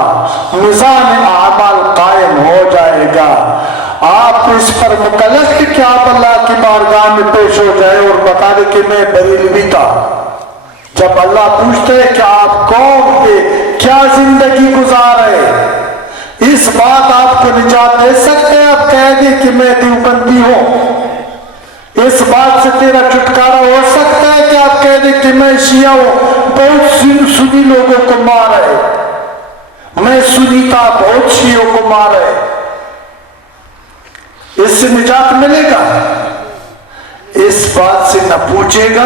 میزان اعمال قائم ہو جائے گا، آپ اس پر مکلف ہیں کہ آپ اللہ کی بارگاہ میں پیش ہو جائے اور بتا دے کہ میں بریلوی تھا۔ جب اللہ پوچھتے ہیں کہ آپ کون تھے، کیا زندگی گزارے، اس بات آپ کو نجات دے سکتے ہیں؟ آپ کہہ دیں کہ میں دیوبندی ہوں، اس بات سے تیرا چھٹکارا ہو سکتا ہے کہ آپ کہہ دیں کہ میں شیعہ ہوں، بہت سنی لوگوں کو مارا ہے، میں سنی تھا، بہت شیعوں کو مارا ہے، اس سے نجات ملے گا؟ اس بات سے نہ پوچھے گا،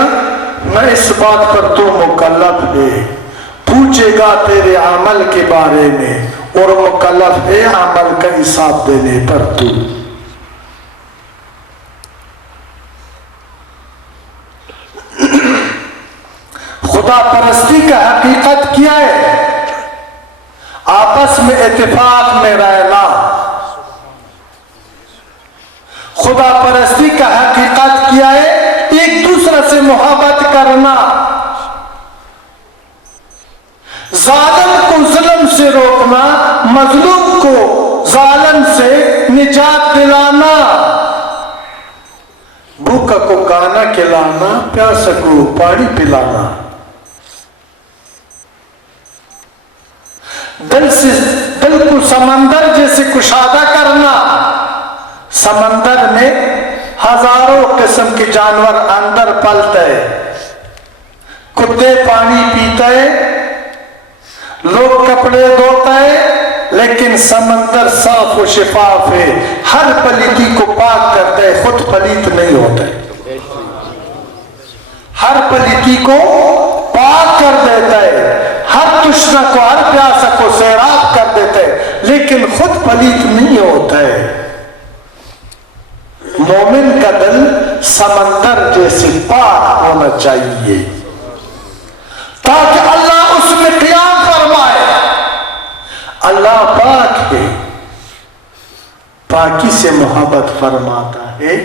نہ اس بات پر تو مکلف ہے، پوچھے گا تیرے عمل کے بارے میں اور مکلف ہے عمل کا حساب دینے پر تو۔ خدا پرستی کا حقیقت کیا ہے؟ آپس میں اتفاق میں رہنا. خدا پرستی کا حقیقت کیا ہے؟ ایک دوسرے سے محبت کرنا. ظالم کو ظلم سے روکنا، مظلوم کو ظالم سے نجات دلانا. بھوکا کو کھانا کھلانا، پیاسا کو پانی پلانا. دل کو سمندر جیسے کشادہ کرنا. سمندر میں ہزاروں قسم کے جانور اندر پلتے ہیں. کتے پانی پیتے ہیں، لوگ کپڑے دھوتے ہیں، لیکن سمندر صاف و شفاف ہے. ہر پلیتی کو پاک کرتا ہے، خود پلیت نہیں ہوتا. ہر پلیتی کو پاک کر دیتا ہے. ہر تشنہ کو، ہر پیاسا کو سیراب کر دیتا ہے، لیکن خود پلیت نہیں ہوتا ہے. مومن کا دل سمندر جیسے پاک ہونا چاہیے تاکہ اللہ اس میں قیام فرمائے. اللہ پاک ہے، پاکی سے محبت فرماتا ہے،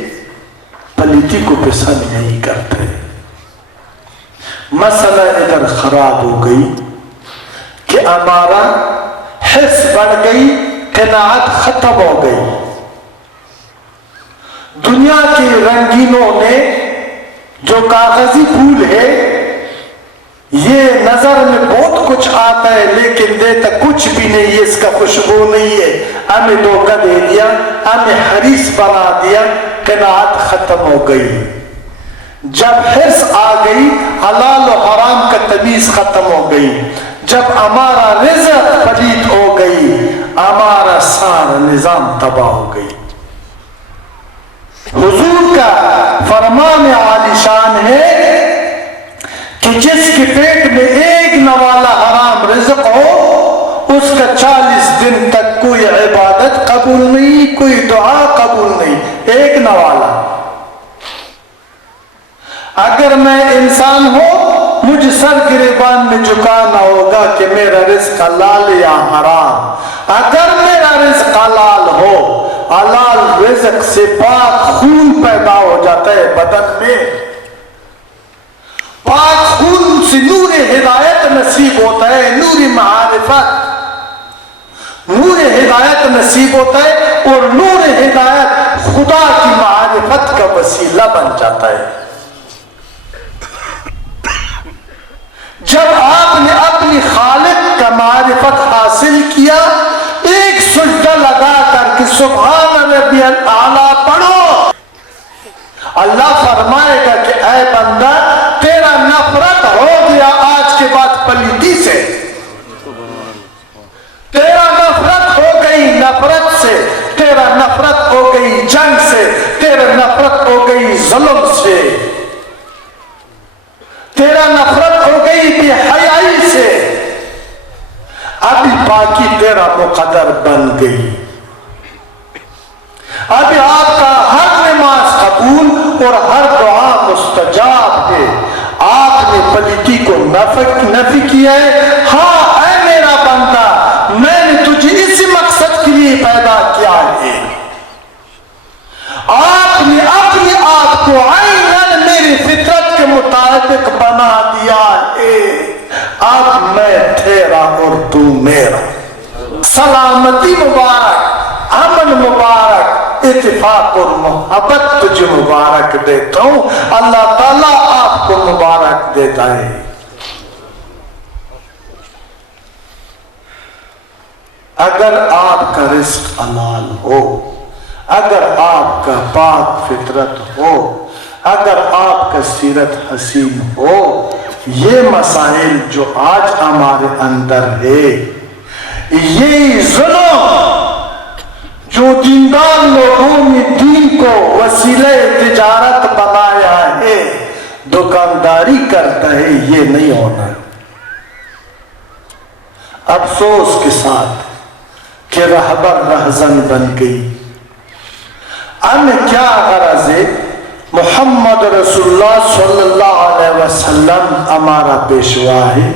پلیتی کو پسند نہیں کرتے. مسئلہ ادھر خراب ہو گئی کہ ہمارا حس بڑھ گئی، قناعت ختم ہو گئی. دنیا کے رنگینوں نے جو کاغذی پھول ہے، یہ نظر میں بہت کچھ آتا ہے لیکن دیتا کچھ بھی نہیں ہے، اس کا خوشبو نہیں ہے. ہمیں دھوکہ دے دیا، ہمیں حریص بنا دیا، قناعت ختم ہو گئی. جب حرص آ گئی، حلال و حرام کا تمیز ختم ہو گئی. جب ہمارا رزق پلید ہو گئی، ہمارا سارا نظام تباہ ہو گئی. حضور کا فرمان عالی شان ہے کہ جس کے پیٹ میں ایک نوالا حرام رزق ہو، اس کا 40 دن تک کوئی عبادت قبول نہیں، کوئی دعا قبول نہیں. ایک نوالا. اگر میں انسان ہوں، مجھے سر گریبان میں جھکانا ہوگا کہ میرا رزق حلال یا حرام. اگر میرا رزق حلال ہو، حلال رزق سے پاک خون پیدا ہو جاتا ہے بدن میں. پاک خون سے نور ہدایت نصیب ہوتا ہے، نور معرفت، نور ہدایت نصیب ہوتا ہے، اور نور ہدایت خدا کی معرفت کا وسیلہ بن جاتا ہے. جب آپ نے اپنی خالق کا معرفت حاصل کیا، ایک سجدہ لگا کر کے سبحان ربی الاعلیٰ پڑھو، اللہ فرمائے گا کہ اے بندہ، تیرا نفرت ہو گیا آج کے بعد پلیتی سے. تیرا نفرت ہو گئی نفرت سے، تیرا نفرت ہو گئی جنگ سے، تیرا نفرت ہو گئی ظلم سے، تیرا نفرت ہو گئی بے حیائی سے. ابھی پاکی تیرا مقدر بن گئی. ابھی آپ کا ہر نماز قبول اور ہر دعا مستجاب ہے. آپ نے پلیتی کو نفی کیا ہے. ہاں اے میرا بندہ، میں نے تجھے اسی مقصد کے لیے پیدا کیا ہے. آپ نے اپنے آپ کو عیناً میری فطرت کے مطابق بنا دیا ہے. اب میں تیرا اور تو میرا. سلامتی مبارک، امن مبارک، اتفاق اور محبت تجھے مبارک دیتا ہوں. اللہ تعالیٰ آپ کو مبارک دیتا ہے. اگر آپ کا رزق حلال ہو، اگر آپ کا پاک فطرت ہو، اگر آپ کا سیرت حسین ہو، یہ مسائل جو آج ہمارے اندر ہے، یہ ظلم جو دیندار لوگوں نے دین کو وسیلہ تجارت بنایا ہے، دکانداری کرتا ہے، یہ نہیں ہونا. افسوس کے ساتھ کہ رہبر رہزن بن گئی. ہمیں کیا غرض ہے؟ محمد محمد رسول اللہ صلی اللہ علیہ وسلم ہمارا پیشوا ہے،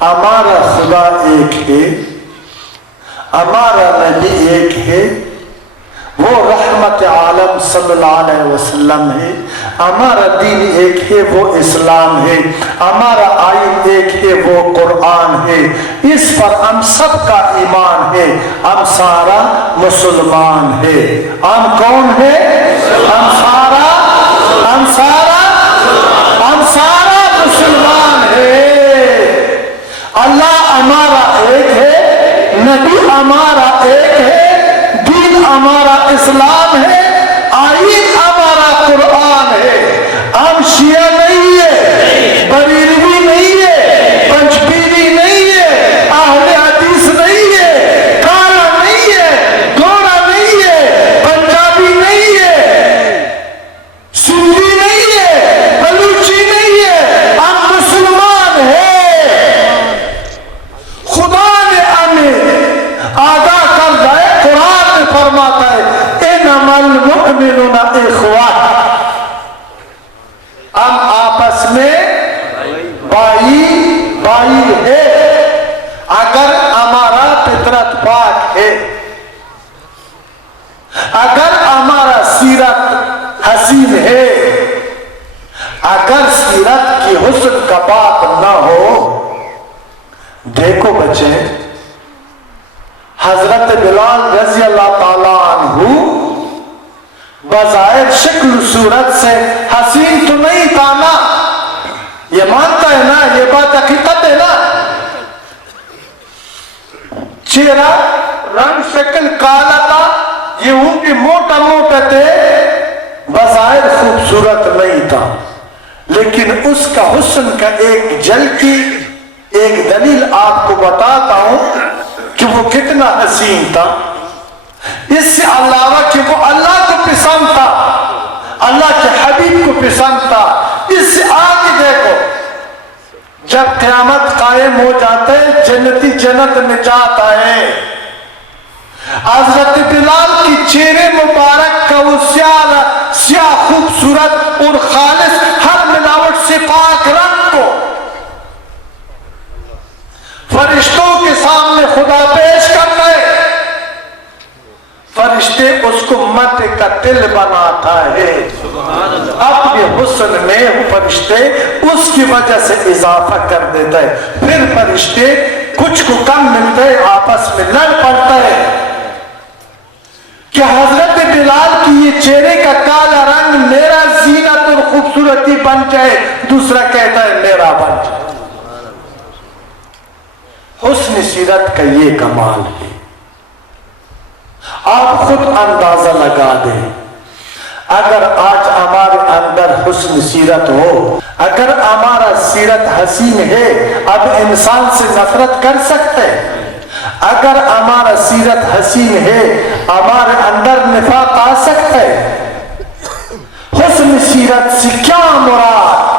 ہمارا خدا ایک ہے، ہمارا نبی ایک ہے، وہ رحمت عالم صلی اللہ علیہ وسلم ہے، ہمارا دین ایک ہے وہ اسلام ہے، ہمارا آئین ایک ہے وہ قرآن ہے، اس پر ہم سب کا ایمان ہے، ہم سارا مسلمان ہے۔ ہم کون ہے؟ ہم سارا مسلمان ہے۔ اللہ ہمارا ایک ہے، نبی ہمارا ایک ہے، دین ہمارا اسلام ہے، آئین ہمارا قرآن ہے۔ ہم شیعہ نہیں ہے، بریلوی نہیں ہے، پنجپیری نہیں ہے، اہل حدیث نہیں ہے، کالا نہیں ہے، گورا نہیں ہے، پنجابی نہیں ہے، سندھی نہیں ہے، بلوچی نہیں ہے، ہم مسلمان ہیں۔ خدا نے ہمیں آگاہ کر دیا، قرآن میں فرماتا ہے انما المؤمنون اخوہ، ہم آپس میں بھائی ہے۔ اگر ہمارا فطرت پاک ہے، اگر ہمارا سیرت حسین ہے، اگر سیرت کی حسن کا بات نہ ہو، دیکھو بچے، حضرت بلال رضی اللہ تعالیٰ عنہ بظاہر شکل صورت سے حسین تو نہیں تھا نا، یہ مانتا ہے نا، یہ بات حقیقت ہے نا۔ چہرہ رنگ شکل کالا تھا، یہ ان کے موٹا موٹا تھے، بظاہر خوبصورت نہیں تھا، لیکن اس کا حسن کا ایک جھلکی، ایک دلیل آپ کو بتاتا ہوں کہ وہ کتنا حسین تھا۔ اس سے علاوہ کہ وہ اللہ کو پسند تھا، اللہ کے حبیب کو پسند تھا۔ اس سے آگے دیکھو، جب قیامت قائم ہو جاتا ہے، جنتی جنت میں جاتا ہے، حضرت بلال کی چہرے مبارک کا وہ سیاہ خوبصورت اور خالص ہر ملاوٹ سے پاک رنگ کو فرشتوں کے سامنے خدا پیش کرتا ہے، فرشتے اس کو مٹی کا تل بناتا ہے، اپنے حسن میں فرشتے اس کی وجہ سے اضافہ کر دیتا ہے، پھر فرشتے کچھ کو کم ملتے ہیں، آپس میں لڑ پڑتا ہے کہ حضرت بلال کی یہ چہرے کا کالا رنگ میرا زینت اور خوبصورتی بن جائے، دوسرا کہتا ہے میرا بن جائے۔ حسن سیرت کا یہ کمال ہے، آپ خود اندازہ لگا دیں، اگر آج ہمارے اندر حسن سیرت ہو، اگر ہمارا سیرت حسین ہے، اب انسان سے نفرت کر سکتے ہیں؟ اگر ہمارا سیرت حسین ہے، ہمارے اندر نفاق آ سکتا ہے؟ حسن سیرت سے کیا مراد؟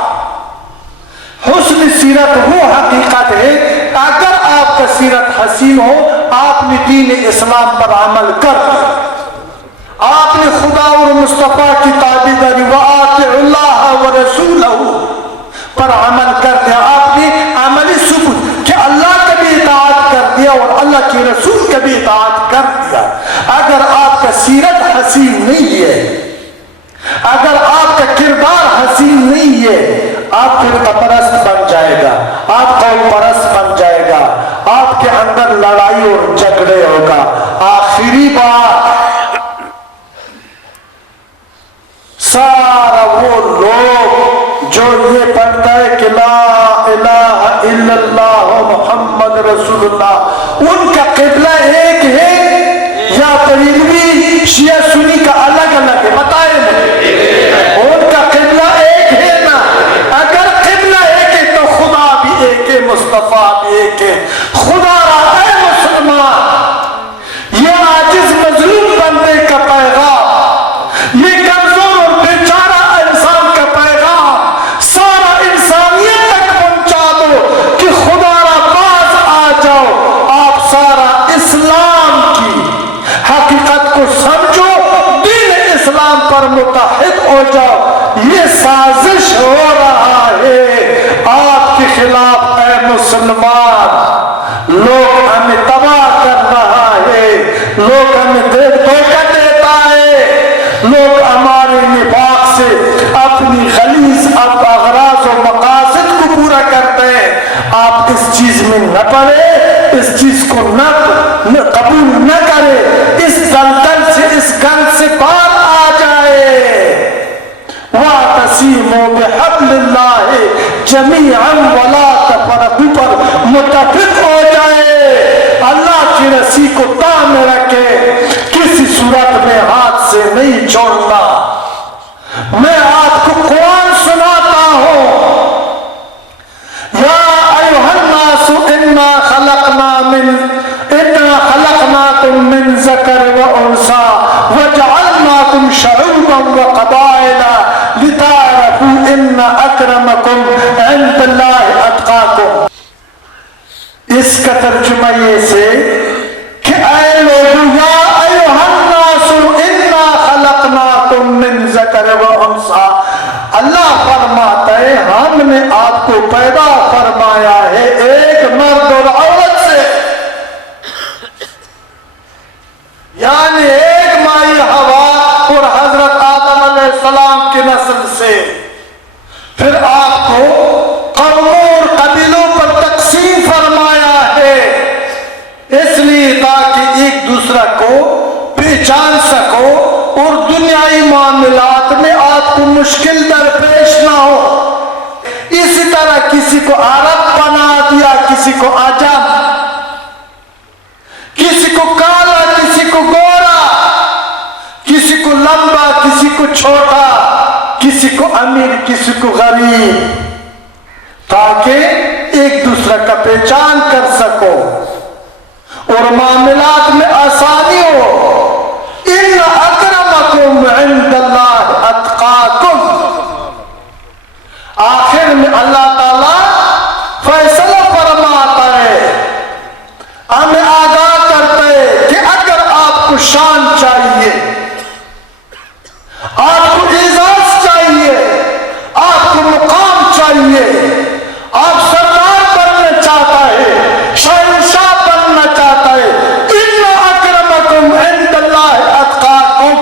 حسن سیرت وہ حقیقت ہے، اگر آپ کا سیرت حسین ہو، آپ نے دین اسلام پر عمل کر دیا، آپ نے خدا اور مصطفیٰ کی تابعداری وَآتِعُوا اللَّهَ وَرَسُولَهُ پر عمل کر دیا، آپ نے عملی ثبوت کہ اللہ کا بھی اطاعت کر دیا اور اللہ کے رسول کا بھی اطاعت کر دیا۔ اگر آپ کا سیرت حسین نہیں ہے، اگر آپ کا کردار حسین نہیں ہے، آپ فرقہ پرست بن جائے گا، آپ قوم پرست بن جائے گا، آپ کے اندر لڑائی اور جھگڑے ہوگا۔ آخری بات، سارا وہ لوگ جو یہ پڑھتا ہے کہ لا الہ الا اللہ محمد رسول اللہ، ان کا قبلہ ایک ہے یا بریلوی شیعہ سنی کا الگ الگ ہے؟ بتائیں مجھے، ان کا قبلہ ایک ہے نا؟ اگر قبلہ ایک ہے تو خدا بھی ایک ہے، مصطفیٰ بھی ایک ہے۔ خدا رہا ہے مسلمان، یہ عاجز مظلوم بندے کا پیغام، یہ کمزور اور بیچارہ انسان کا پیغام سارا انسانیت تک پہنچا دو کہ خدا را باز آ جاؤ، آپ سارا اسلام کی حقیقت کو سمجھو، دین اسلام پر متحد ہو جاؤ۔ یہ سازش ہو رہا ہے آپ کے خلاف اے مسلمان، لوگ ہمیں تباہ کر رہا ہے، لوگ ہمیں دھوکہ دیتا ہے، لوگ ہمارے نفاق سے اپنی غلیظ اغراض و مقاصد کو پورا کرتے ہیں۔ آپ اس چیز میں نہ پڑے، اس چیز کو نہ قبول نہ کرے، اس دلدل سے، اس گند سے باہر آ جائے۔ وَاعْتَصِمُوا بِحَبْلِ اللَّهِ جَمِيعًا وَلَا تَفَرَّقُوا پر متفق ہو جائے، اللہ کی رسی کو تام رکھے، کسی صورت میں ہاتھ سے نہیں چھوڑنا۔ میں آپ کو قرآن سناتا ہوں، یا ایھا الناس انا خلقناکم من ذکر و انثی وجعلناکم شعوبا وقبائل لتعارفوا ان اکرمکم عند اللہ اتقاکم۔ اس کا ترجمہ یہ سے کہ اے لوگو، یا ایھا الناس انا خلقناکم من ذکر و انثی، اللہ فرماتا ہے ہم نے آپ کو پیدا فرمایا ہے ایک مرد اور عورت سے، یعنی ایک مائی حوا اور حضرت آدم علیہ السلام کی نسل سے، پھر آپ کو قوموں اور قبیلوں پر تقسیم فرمایا ہے، اس لیے تاکہ ایک دوسرے کو پہچان سکو اور دنیائی معاملات میں آپ کو مشکل درپیش نہ ہو۔ اسی طرح کسی کو عرب بنا دیا، کسی کو عجم، کسی کو کالا، کسی کو گورا، کسی کو لمبا، کسی کو چھوٹا، کسی کو امیر، کسی کو غریب، تاکہ ایک دوسرے کا پہچان کر سکو اور معاملات میں آسانی ہو۔ ان اکرمکم عند اللہ اتقاکم، آخر میں اللہ تعالیٰ فیصلہ فرماتا ہے، ہمیں آگاہ کرتا ہے کہ اگر آپ کو شان چاہیے، آپ کو اعزاز چاہیے، آپ کو مقام چاہیے، آپ سردار بننا چاہتا ہے، شہنشاہ بننا چاہتا ہے، ان اکرمکم عند اللہ اتقاکم،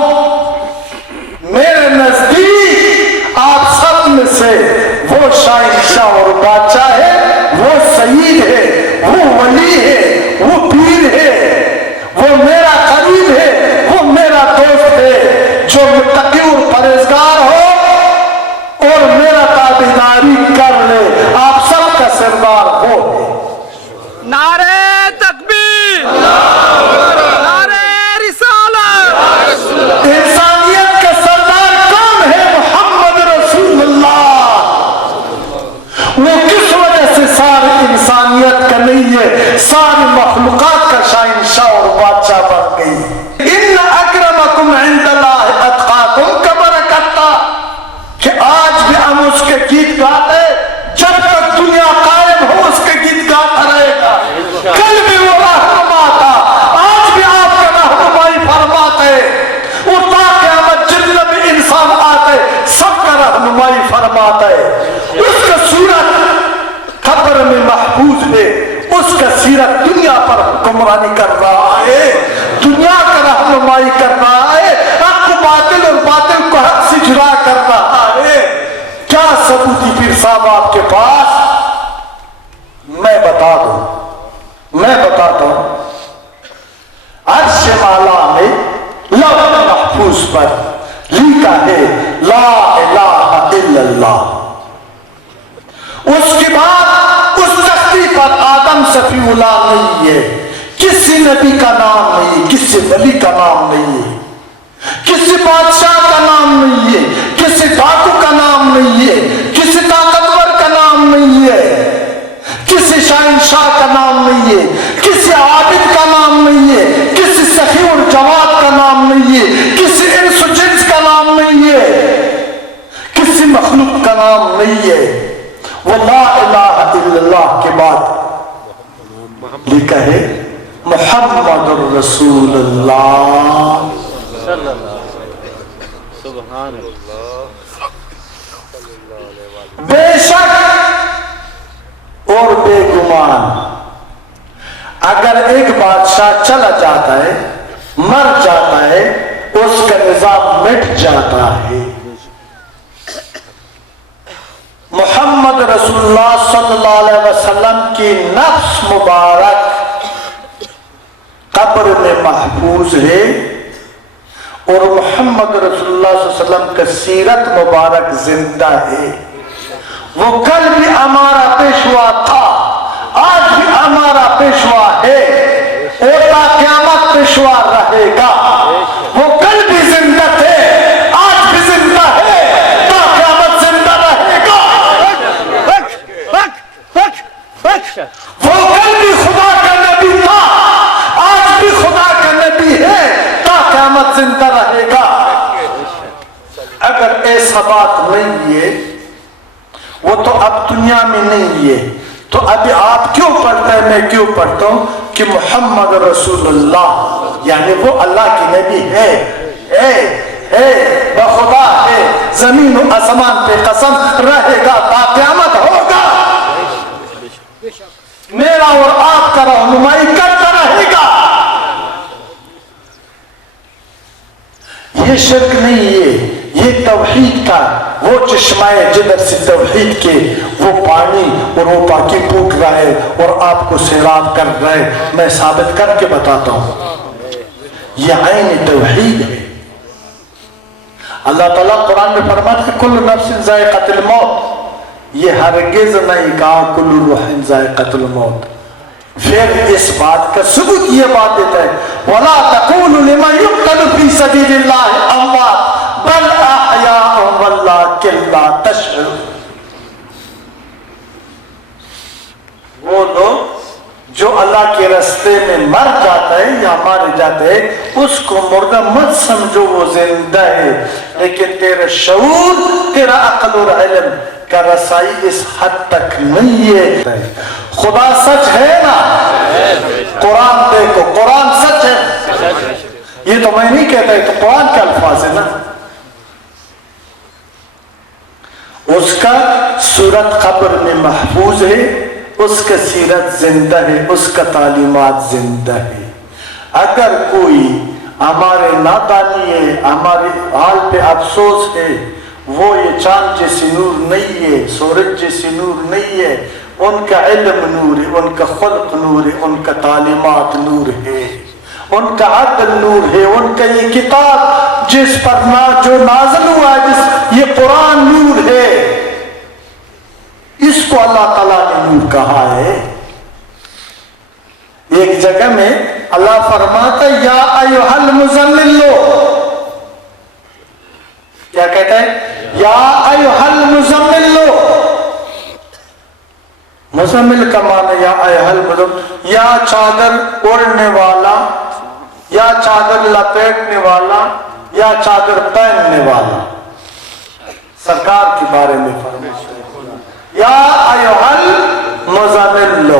میرے نزدیک آپ سب میں سے وہ شہنشاہ اور بادشاہ ہے، وہ سید ہے، وہ ولی ہے، وہ پیر ہے، وہ میرا قریب ہے، وہ میرا دوست ہے، جو متقی اور پرہیزگار ہو اور میرا تابعداری کر لے، آپ سب کا سردار ہو۔ نعرہ تکبیر، نعرہ رسالت۔ انسانیت کا سردار کون ہے؟ محمد رسول اللہ۔ وہ کس وجہ سے ساری انسانیت کا نہیں ہے، ساری مخلوقات کا شہنشاہ اور بادشاہ بن گئی۔ ان اکرمکم عند اللہ اتقاکم کا برکتہ کہ آج بھی ہم اس کے گیت گاتے، جب تک دنیا قائم ہو اس کے گیت گاتا رہے گا۔ کل بھی وہ رہنما تھا، آج بھی آپ کا رہنمائی فرماتے، اور تاکہ ہمیں جتنے بھی انسان آتے سب کا رہنمائی فرماتا ہے۔ اس کا سیرت قبر میں محفوظ ہے، اس کا سیرت دنیا پر حکمرانی کر رہا ہے، دنیا کا رہنمائی کر رہا ہے، حق کو باطل اور باطل کو حق سے جدا کر رہا ہے۔ کیا ثبوتی پیر صاحب آپ کے پاس؟ میں بتا دوں، عرش اعلیٰ میں لوح محفوظ پر لکھا ہے لا الہ الا اللہ۔ اس کے بعد اس تختی پر آدم صفی اللہ نہیں ہے، کسی نبی کا نام نہیں ہے، کسی ولی کا نام نہیں ہے، کسی بادشاہ کا نام نہیں ہے، کسی ڈاکو کا نام نہیں ہے، کسی طاقتور کا نام نہیں ہے، کسی شہنشاہ کا نام نہیں ہے، کسی عابد کا نام نہیں ہے، کسی سخی اور جواد کا نام نہیں ہے، کسی انس و جنس کا نام نہیں ہے، کسی مخلوق کا نام نہیں ہے۔ وہ لا الہ الا اللہ کے بعد لکھا ہے محمد الرسول اللہ۔ بادشاہ چلا جاتا ہے، مر جاتا ہے، اس کا نظام مٹ جاتا ہے۔ محمد رسول اللہ صلی اللہ علیہ وسلم کی نفس مبارک قبر میں محفوظ ہے، اور محمد رسول اللہ صلی اللہ علیہ وسلم کا سیرت مبارک زندہ ہے۔ وہ کل بھی ہمارا پیشوا تھا، آج بھی ہمارا پیشوا ہے، اور تا قیامت پیشوا رہے گا۔ وہ کل بھی زندہ تھے، آج بھی زندہ ہے، تا قیامت زندہ رہے گا۔ وہ کل بھی خدا کا نبی تھا، آج بھی خدا کا نبی ہے، تا قیامت زندہ رہے گا۔ اگر ایسا بات نہیں ہے، وہ تو اب دنیا میں نہیں ہے، تو ابھی آپ کیوں پڑھتے ہیں، میں کیوں پڑھتا ہوں کہ محمد رسول اللہ یعنی وہ اللہ کی نبی ہے، بخدا ہے، زمین و آسمان پہ قسم رہے گا، تا قیامت ہوگا، میرا اور آپ کا رہنمائی کرتا رہے گا۔ یہ شرک نہیں ہے، یہ توحید کا وہ چشمہ ہے جدھر سے توحید کے وہ پانی اور وہ پاکی پھوٹ رہا ہے اور آپ کو سیراب کر رہا ہے۔ میں ثابت کر کے بتاتا ہوں، یہ عین توحید ہے۔ اللہ تعالیٰ قرآن میں فرماتا ہے کل نفس ذائقۃ الموت، یہ ہرگز نہیں کہا کل روح ذائقۃ الموت۔ پھر اس بات کا ثبوت یہ بات دیتا ہے وَلَا تَقُولُ لِمَنْ يُقْتَلُ فِي سَبِيلِ اللَّهِ أَمْوَاتٌ بَلْ أَحْيَاءٌ وَلَٰكِن لَّا تَشْعُرُونَ۔ وہ لوگ جو اللہ کے راستے میں مر جاتا ہے یا مارے جاتے ہیں، اس کو مردہ مت سمجھو، وہ زندہ ہے، لیکن تیرا شعور، تیرا عقل اور علم کا رسائی اس حد تک نہیں ہے۔ خدا سچ ہے نا، قرآن دیکھو، قرآن سچ ہے، یہ تو میں نہیں کہتا، یہ تو قرآن کے الفاظ ہے نا۔ اس کا صورت قبر میں محفوظ ہے، اس کا سیرت زندہ ہے، اس کا تعلیمات زندہ ہے۔ اگر کوئی ہمارے نادانی ہے، ہمارے حال پہ افسوس ہے، وہ یہ چاند جیسی نور نہیں ہے، سورج جیسی نور نہیں ہے، ان کا علم نور ہے، ان کا خلق نور ہے، ان کا تعلیمات نور ہے، ان کا عدل نور ہے، ان کا یہ کتاب جس پر جو نازل ہوا ہے، یہ قرآن نور ہے، اس کو اللہ تعالیٰ نے نور کہا ہے۔ ایک جگہ میں اللہ فرماتا ہے یا ایھا المزمل، کیا کہتا ہے؟ یا ایھا المزمل، مزمل کا معنی یا ایھا المزمل، یا چادر اوڑھنے والا، یا چادر لپیٹنے والا، یا چادر پہننے والا، سرکار کے بارے میں فرماتا ہے یا ایھا المزمل۔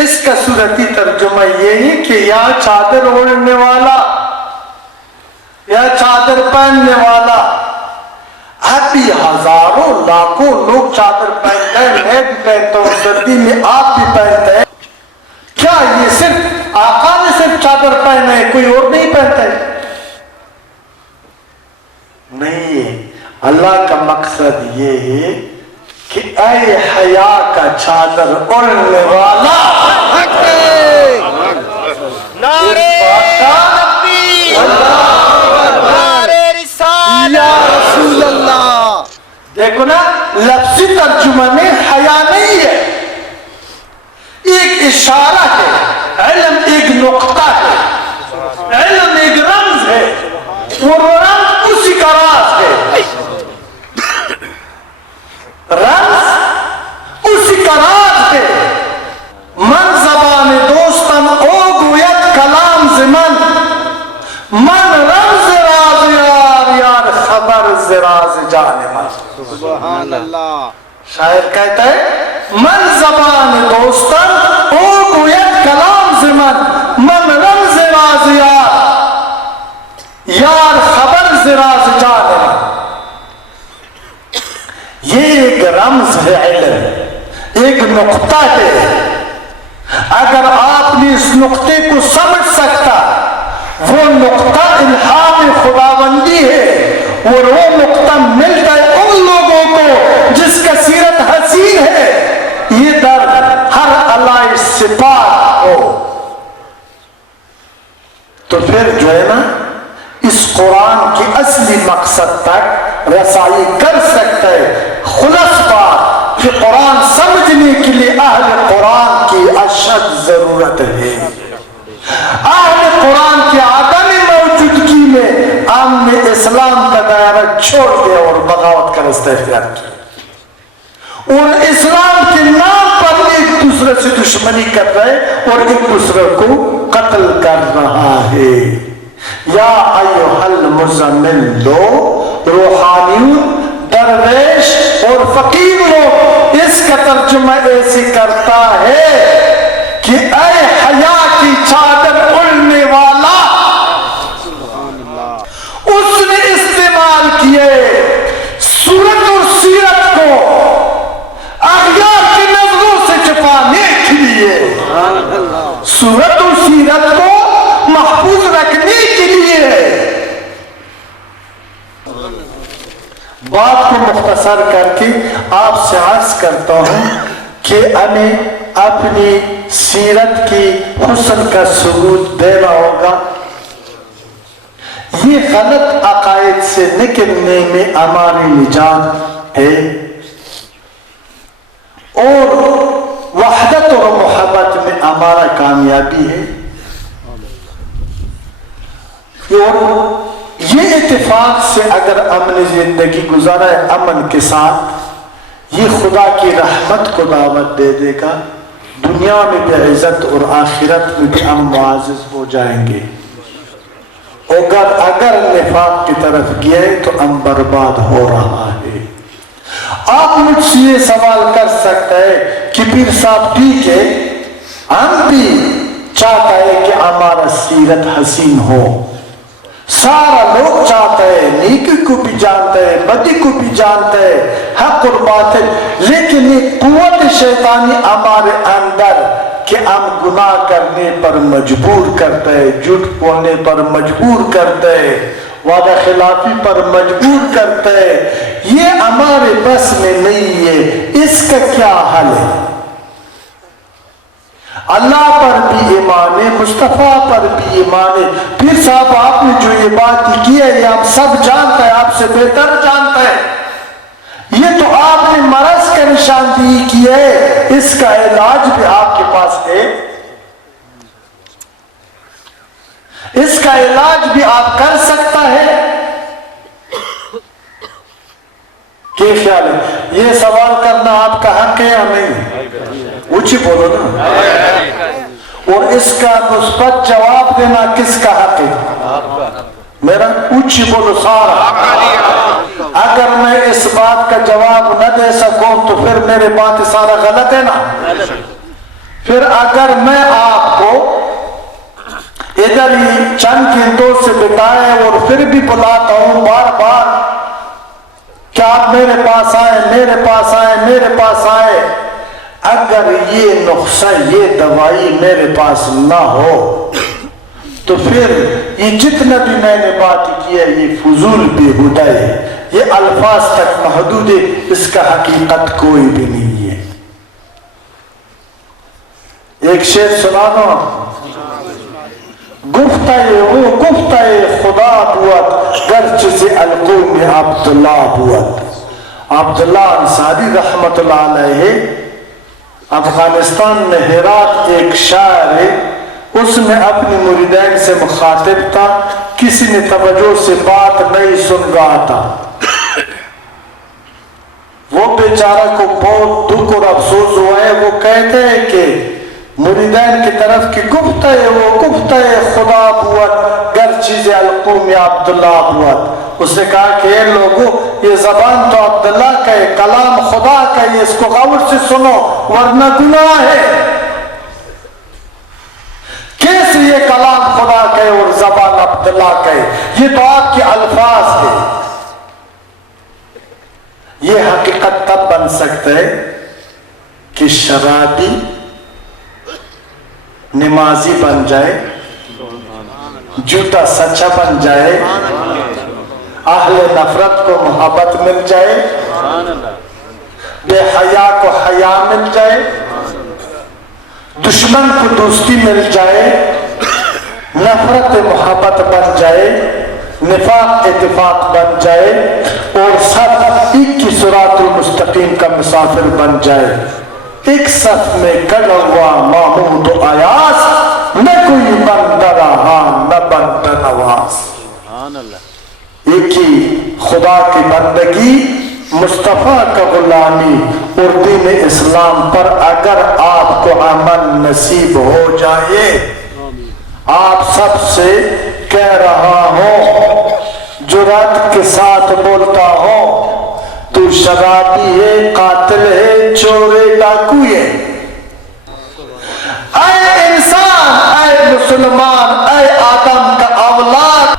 اس کا صورتی ترجمہ یہ ہے کہ یا چادر اوڑھنے والا، یا چادر پہننے والا۔ ابھی ہزاروں لاکھوں لوگ چادر پہنتے ہیں، میں بھی پہنتا ہوں، سردی میں آپ بھی پہنتے ہیں، کیا یہ صرف آقا نے صرف چادر پہنے ہے، کوئی اور نہیں پہنتا ہے؟ نہیں ہے۔ اللہ کا مقصد یہ ہے کہ اے حیا کا چادر اوڑھنے والا، نعرے تکبیر، نعرے رسالت، یا رسول اللہ۔ دیکھو نا، لفظی ترجمہ میں حیا نہیں ہے، ایک اشارہ ہے، علم ایک نقطہ ہے، علم ایک رمز ہے، وہ رمز اسی کا راز ہے، رمز اسی کا راز ہے۔ من زبان دوستم او گوید کلام زمن، من رمز راز یار، یار خبر ز راز جان من۔ سبحان اللہ۔ شاعر کہتا ہے من زبان دوستم او گوید کلام زمن، من رمز راز یار، یار خبر ز راز جان من۔ یہ ایک رمز ہے، علم ایک نقطہ ہے، اگر آپ نے اس نقطے کو سمجھ سکتا، وہ نقطہ الہام خداوندی ہے، اور وہ نقطہ ملتا ہے ان لوگوں کو جس کا سیرت حسین ہے، یہ در ہر علائش سے پاک ہو، تو پھر جو ہے نا اس قرآن کی اصلی مقصد تک رسائی کر سکتا ہے۔ خلاص بات کہ قرآن سمجھنے کے لیے اہل قرآن کی اشد ضرورت ہے۔ اہل قرآن کی عدم موجودگی میں ہم نے اسلام کا دائرہ چھوڑ دیا اور بغاوت کا رستہ اختیار کیا، اور اسلام کے نام پر ایک دوسرے سے دشمنی کر رہے اور ایک دوسرے کو قتل کر رہا ہے۔ یا ایھا المزمل لو، روحانیون، درویش اور فقیر لوگ اس کا ترجمہ ایسے کرتا ہے کہ اے حیا کی چادر اڑنے والا، اس نے استعمال کیے صورت اور سیرت کو اغیار کی نظروں سے چھپانے کے لیے، صورت اور سیرت کو محفوظ رکھنے کے لیے۔ بات کو مختصر کر کے آپ سے عرض کرتا ہوں کہ ہمیں اپنی سیرت کی حسن کا ثبوت دینا ہوگا۔ یہ غلط عقائد سے نکلنے میں ہماری نجات ہے، اور وحدت اور محبت میں ہمارا کامیابی ہے، اور یہ اتفاق سے اگر ہم نے زندگی گزارا ہے امن کے ساتھ، یہ خدا کی رحمت کو دعوت دے دے گا، دنیا میں بھی عزت اور آخرت میں بھی ہم معزز ہو جائیں گے۔ اگر نفاق کی طرف گئے تو ہم برباد ہو رہا ہے۔ آپ مجھ سے یہ سوال کر سکتے ہیں کہ پیر صاحب ٹھیک ہے، ہم بھی چاہتا ہے کہ ہمارا سیرت حسین ہو، سارا لوگ چاہتا ہے، نیکی کو بھی جانتا ہے، بدی کو بھی جانتا ہے، حق اور باطل، لیکن ایک قوت شیطانی ہمارے اندر کہ ہم گناہ کرنے پر مجبور کرتا ہے، جھوٹ بولنے پر مجبور کرتا ہے، وعدہ خلافی پر مجبور کرتا ہے، یہ ہمارے بس میں نہیں ہے۔ اس کا کیا حل ہے؟ اللہ پر بھی ایمان ہے، مصطفیٰ پر بھی ایمان ہے۔ پھر صاحب آپ نے جو یہ بات کی ہے یہ ہم سب جانتا ہے، آپ سے بہتر جانتا ہے، یہ تو آپ نے مرض کا نشاندہی کی ہے، اس کا علاج بھی آپ کے پاس ہے، اس کا علاج بھی آپ کر سکتا ہے۔ کیا خیال ہے؟ یہ سوال کرنا آپ کا حق ہے یا نہیں؟ اونچی بولو نا۔ اور اس کا مثبت جواب دینا کس کا حق ہے؟ میرا اونچی بولو سارا۔ اگر میں اس بات کا جواب نہ دے سکوں تو پھر میرے بات سارا غلط ہے نا۔ پھر اگر میں آپ کو ادھر ہی چند گھنٹوں سے بتائے اور پھر بھی بلاتا ہوں بار بار کہ آپ میرے پاس آئے، میرے پاس آئے، میرے پاس آئے، اگر یہ نقصہ، یہ دوائی میرے پاس نہ ہو تو پھر یہ جتنا بھی میں نے بات کی ہے یہ فضول بیہودہ ہے، یہ الفاظ تک محدود ہے، اس کا حقیقت کوئی بھی نہیں ہے۔ ایک شعر سنا دو، گفتہ وہ گفتہ خدا بود گرچہ سے القوم عبداللہ بود۔ عبداللہ انصاری رحمت اللہ علیہ افغانستان میں ہرات ایک شاعر ہے، اس میں اپنی مریدین سے مخاطب تھا، کسی نے توجہ سے بات نہیں سن رہا تھا، وہ بیچارہ کو بہت دکھ اور افسوس ہوا ہے، وہ کہتے ہیں کہ مریدین کی طرف کی گفتہ وہ گفتہ خدا بود گرچہ القوم عبداللہ بود۔ اس نے کہا کہ اے لوگوں، یہ زبان تو عبداللہ کا ہے، کلام خدا کا ہے، اس کو غور سے سنو ورنہ گناہ ہے۔ کیسے یہ کلام خدا کا ہے اور زبان عبداللہ کا ہے؟ یہ تو آپ کے الفاظ ہے۔ یہ حقیقت تب بن سکتا ہے کہ شرابی نمازی بن جائے، جھوٹا سچا بن جائے، اہل نفرت کو محبت مل جائے، بے حیا کو حیا مل جائے، دشمن کو دوستی مل جائے، نفرت محبت بن جائے، نفاق اتفاق بن جائے، اور سب ایک کی صراط المستقیم کا مسافر بن جائے۔ ایک صف میں کھڑا ہوا محمود و ایاز، نہ کوئی بندہ رہا نہ بندہ نواز۔ ایک ہی خدا کی بندگی، مصطفیٰ کا غلامی اور دین اسلام پر اگر آپ کو عمل نصیب ہو جائے، آپ سب سے کہہ رہا ہوں، جرات کے ساتھ بولتا ہوں، تو شرابی ہے، قاتل ہے، چور ہے، ڈاکو ہے۔ اے انسان، اے مسلمان، اے آدم کا اولاد،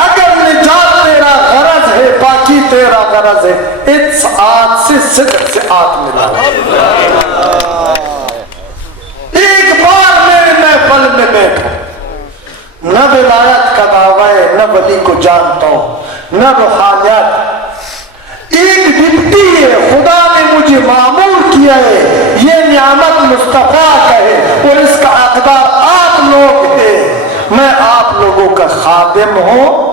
اگر نجات تیرا غرض ہے، باقی تیرا غرض ہے، اس آت سے صدق سے آت ملا۔ ایک بار میرے محفل میں بیٹھا، نہ ولایت کا دعویٰ ہے، نہ ولی کو جانتا ہوں، نہ روحانیت، ایک ڈپٹی ہے، خدا نے مجھے معمول کیا ہے، یہ نعمت مصطفیٰ کا ہے اور اس کا حقدار آپ لوگ ہیں، میں آپ لوگوں کا خادم ہوں۔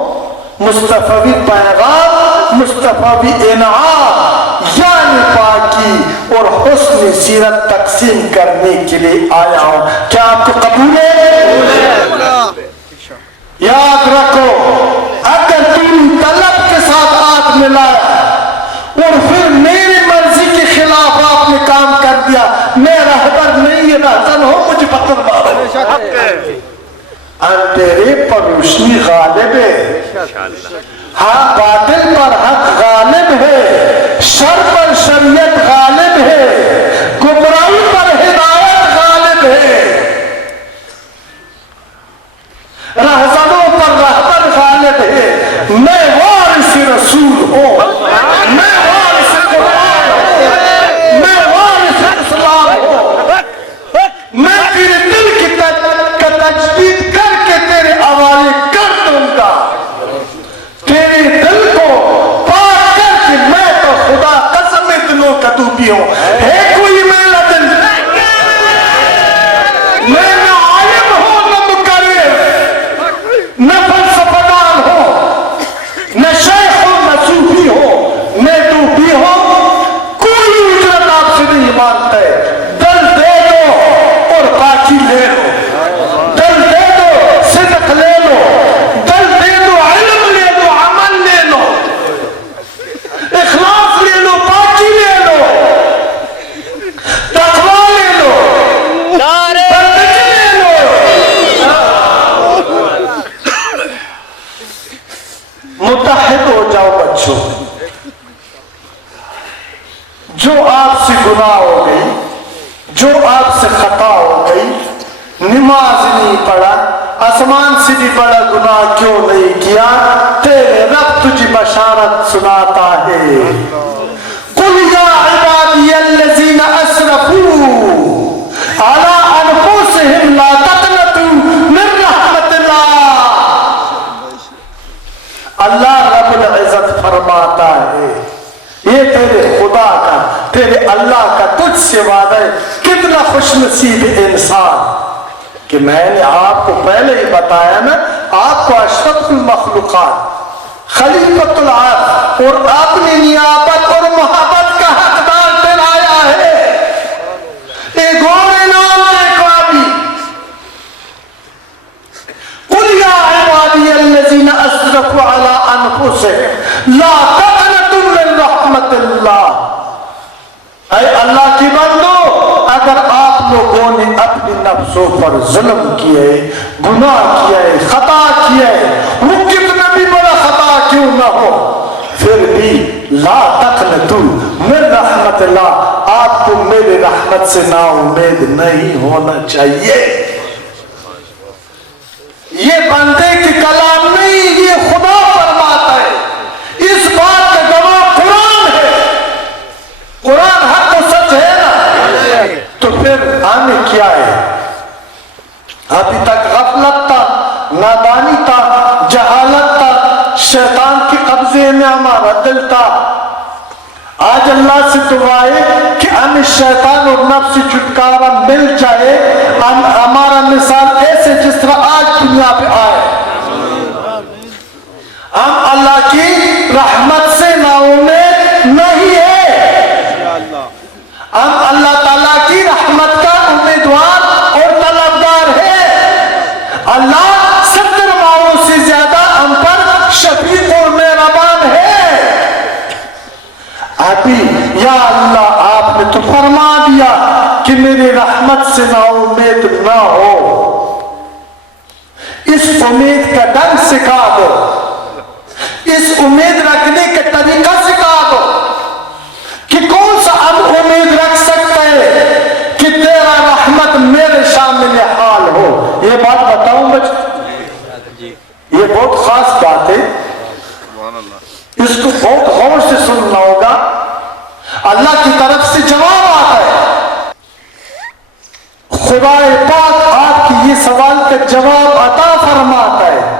مصطفیٰ پیغام، مصطفیٰ انعام، یعنی پاکی اور حسن سیرت تقسیم کرنے کے لیے آیا ہوں۔ کیا آپ کو قبول ہے؟ یاد رکھو، اگر تم طلب کے ساتھ ہاتھ ملایا اور پھر میری مرضی کے خلاف آپ نے کام کر دیا، میں رہبر نہیں، یہ رہزن ہو، مجھے پتھر مارو۔ اندھیرے پر روشنی غالب ہے، ہاں باطل پر حق غالب ہے، شر پر شریعت غالب ہے، گمراہی پر ہدایت غالب ہے، رہزنوں پر رہبر غالب ہے۔ میں وارث رسول ہوں، میں وارث قرآن ہوں، میں وارث اسلام ہوں، میں تیرے دل کی تجدید کر کے تیرے حوالے کر دوں گا، تیرے دل کو پاک کر کے میں تو خدا قسم دلوں کا تو بھی ہوں۔ ہے کوئی میرا دل؟ میں نہ عالم ہوں نہ مقرر، نہ فلسفہ دان ہوں، نہ شیخ ہوں نہ صوفی ہوں، میں تو بھی ہوں، کوئی اجرت آپ سے نہیں مانتا ہے۔ دل دے دو اور باقی لے لو، دل دے دو صدق لے لو، دل دے دو علم لے لو، عمل لے لو، اخلاص لے لو، باقی لے لو، تقوی لے لو، بندگی لے لو۔ متحد ہو جاؤ بچوں، جو آپ سے گناہ ہو گئی، جو آپ سے خطا ہو گئی، نماز نہیں پڑھا، آسمان سے بھی بڑا گناہ کیوں نہیں کیا، تیرے رب تجھے بشارت سناتا ہے۔ قُلْ يَا عِبَادِيَ الَّذِينَ أَسْرَفُوا عَلَىٰ أَنفُسِهِمْ لَا تَقْنَطُوا مِن رَحْمَتِ اللَّهِ۔ اللہ رب العزت فرماتا ہے، یہ تیرے خدا کا، تیرے اللہ کا تجھ سے وعدہ ہے۔ کتنا خوش نصیب انسان کہ میں نے آپ کو پہلے ہی بتایا نا، آپ کو اشرف المخلوقات، خلیفۃ العرض اور اپنی نیابت اور محبت کا حقدار دلایا ہے۔ ایک اور انعام دیکھو ابھی، قُلْ يَا عِبَادِيَ الَّذِينَ أَسْرَفُوا عَلَىٰ أَنفُسِهِمْ لَا تَقْنَطُوا مِن رَحْمَتِ اللَّهِ۔ اے اللہ کی بندو، اگر آپ لوگوں نے اپنے نفسوں پر ظلم کیے، گناہ کیا ہے، خطا کیا ہے، وہ کتنا بھی بڑا خطا کیوں نہ ہو، پھر بھی لا تقنطوا من رحمت اللہ، آپ کو میرے رحمت سے نا امید نہیں ہونا چاہیے۔ یہ بندے کی کلام نہیں، یہ خدا فرماتا ہے۔ اس بات کا گواہ قرآن ہے، قرآن حق و سچ ہے نا، تو پھر ہمیں کیا ہے؟ ابھی تک غفلت تھا، نادانی تھا، جہالت تھا، شیطان کے قبضے میں ہمارا دل تھا۔ آج اللہ سے دعا ہے کہ ہمیں شیطان اور نفس سے چھٹکارا مل جائے، ہمارا مثال ایسے جس طرح آج دنیا پہ آئے، ہم اللہ کی رحمت سے نا امید نہیں ہے، ہم اللہ تعالیٰ کی رحمت کا امیدوار اور طلبگار ہے۔ اللہ 70 ماؤں سے زیادہ ہم پر شفیق اور مہربان ہے۔ ابھی یا اللہ آپ نے تو فرما دیا کہ میری رحمت سے نا امید نہ ہو، اس امید کا ڈنگ سکھا دو، اس امید رکھنے کا طریقہ سکھا دو کہ کون سا ہم امید رکھ سکتے ہیں کہ تیرا رحمت میرے شامل حال ہو۔ یہ بات بتاؤں بچے، یہ بہت خاص بات ہے، اس کو بہت غور سے سننا ہوگا۔ اللہ کی طرف سے جواب آتا ہے، خدا پاک آپ کی یہ سوال کا جواب عطا فرماتا ہے۔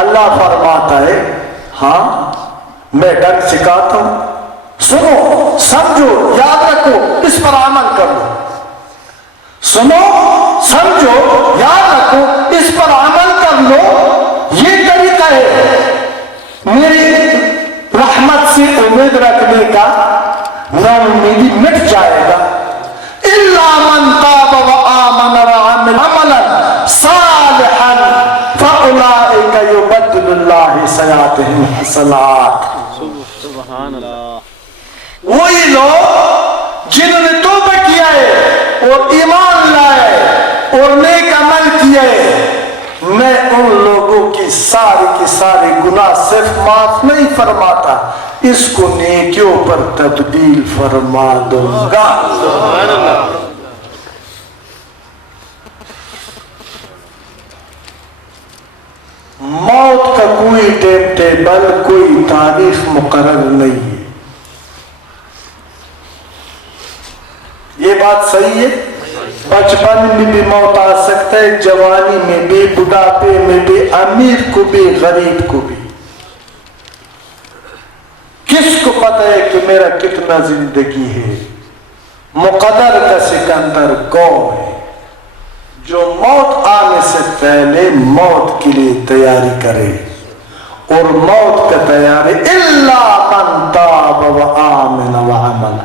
اللہ فرماتا ہے ہاں میں ڈنگ سکھاتا ہوں، سنو سمجھو یاد رکھو، اس پر عمل کرو، سنو سمجھو یاد رکھو، اس پر عمل کر لو۔ یہ طریقہ ہے میری رحمت سے امید رکھنے کا، نا امیدی مٹ جائے گا۔ الا من تاب وآمن وعمل عملا صالحا فاولئک یبدل اللہ سیئاتہم حسنات۔ سبحان اللہ۔ وہی لوگ جنہوں نے توبہ کیا ہے اور ایمان لائے اور نیک عمل کیے، میں ان لوگوں کی سارے گناہ صرف معاف نہیں فرماتا، اس کو نیکیوں پر تبدیل فرما دوں گا۔ سبحان اللہ۔ موت کا کوئی ٹائم ٹیبل، کوئی تاریخ مقرر نہیں ہے، یہ بات صحیح ہے۔ بچپن میں بھی موت آ سکتا ہے، جوانی میں بھی، بڑھاپے میں بھی، امیر کو بھی، غریب کو بھی۔ کس کو پتہ ہے کہ میرا کتنا زندگی ہے؟ مقدر کا سکندر کون ہے جو موت آنے سے پہلے موت کے لیے تیاری کرے، اور موت کا تیاری الا من تاب وآمن وعمل۔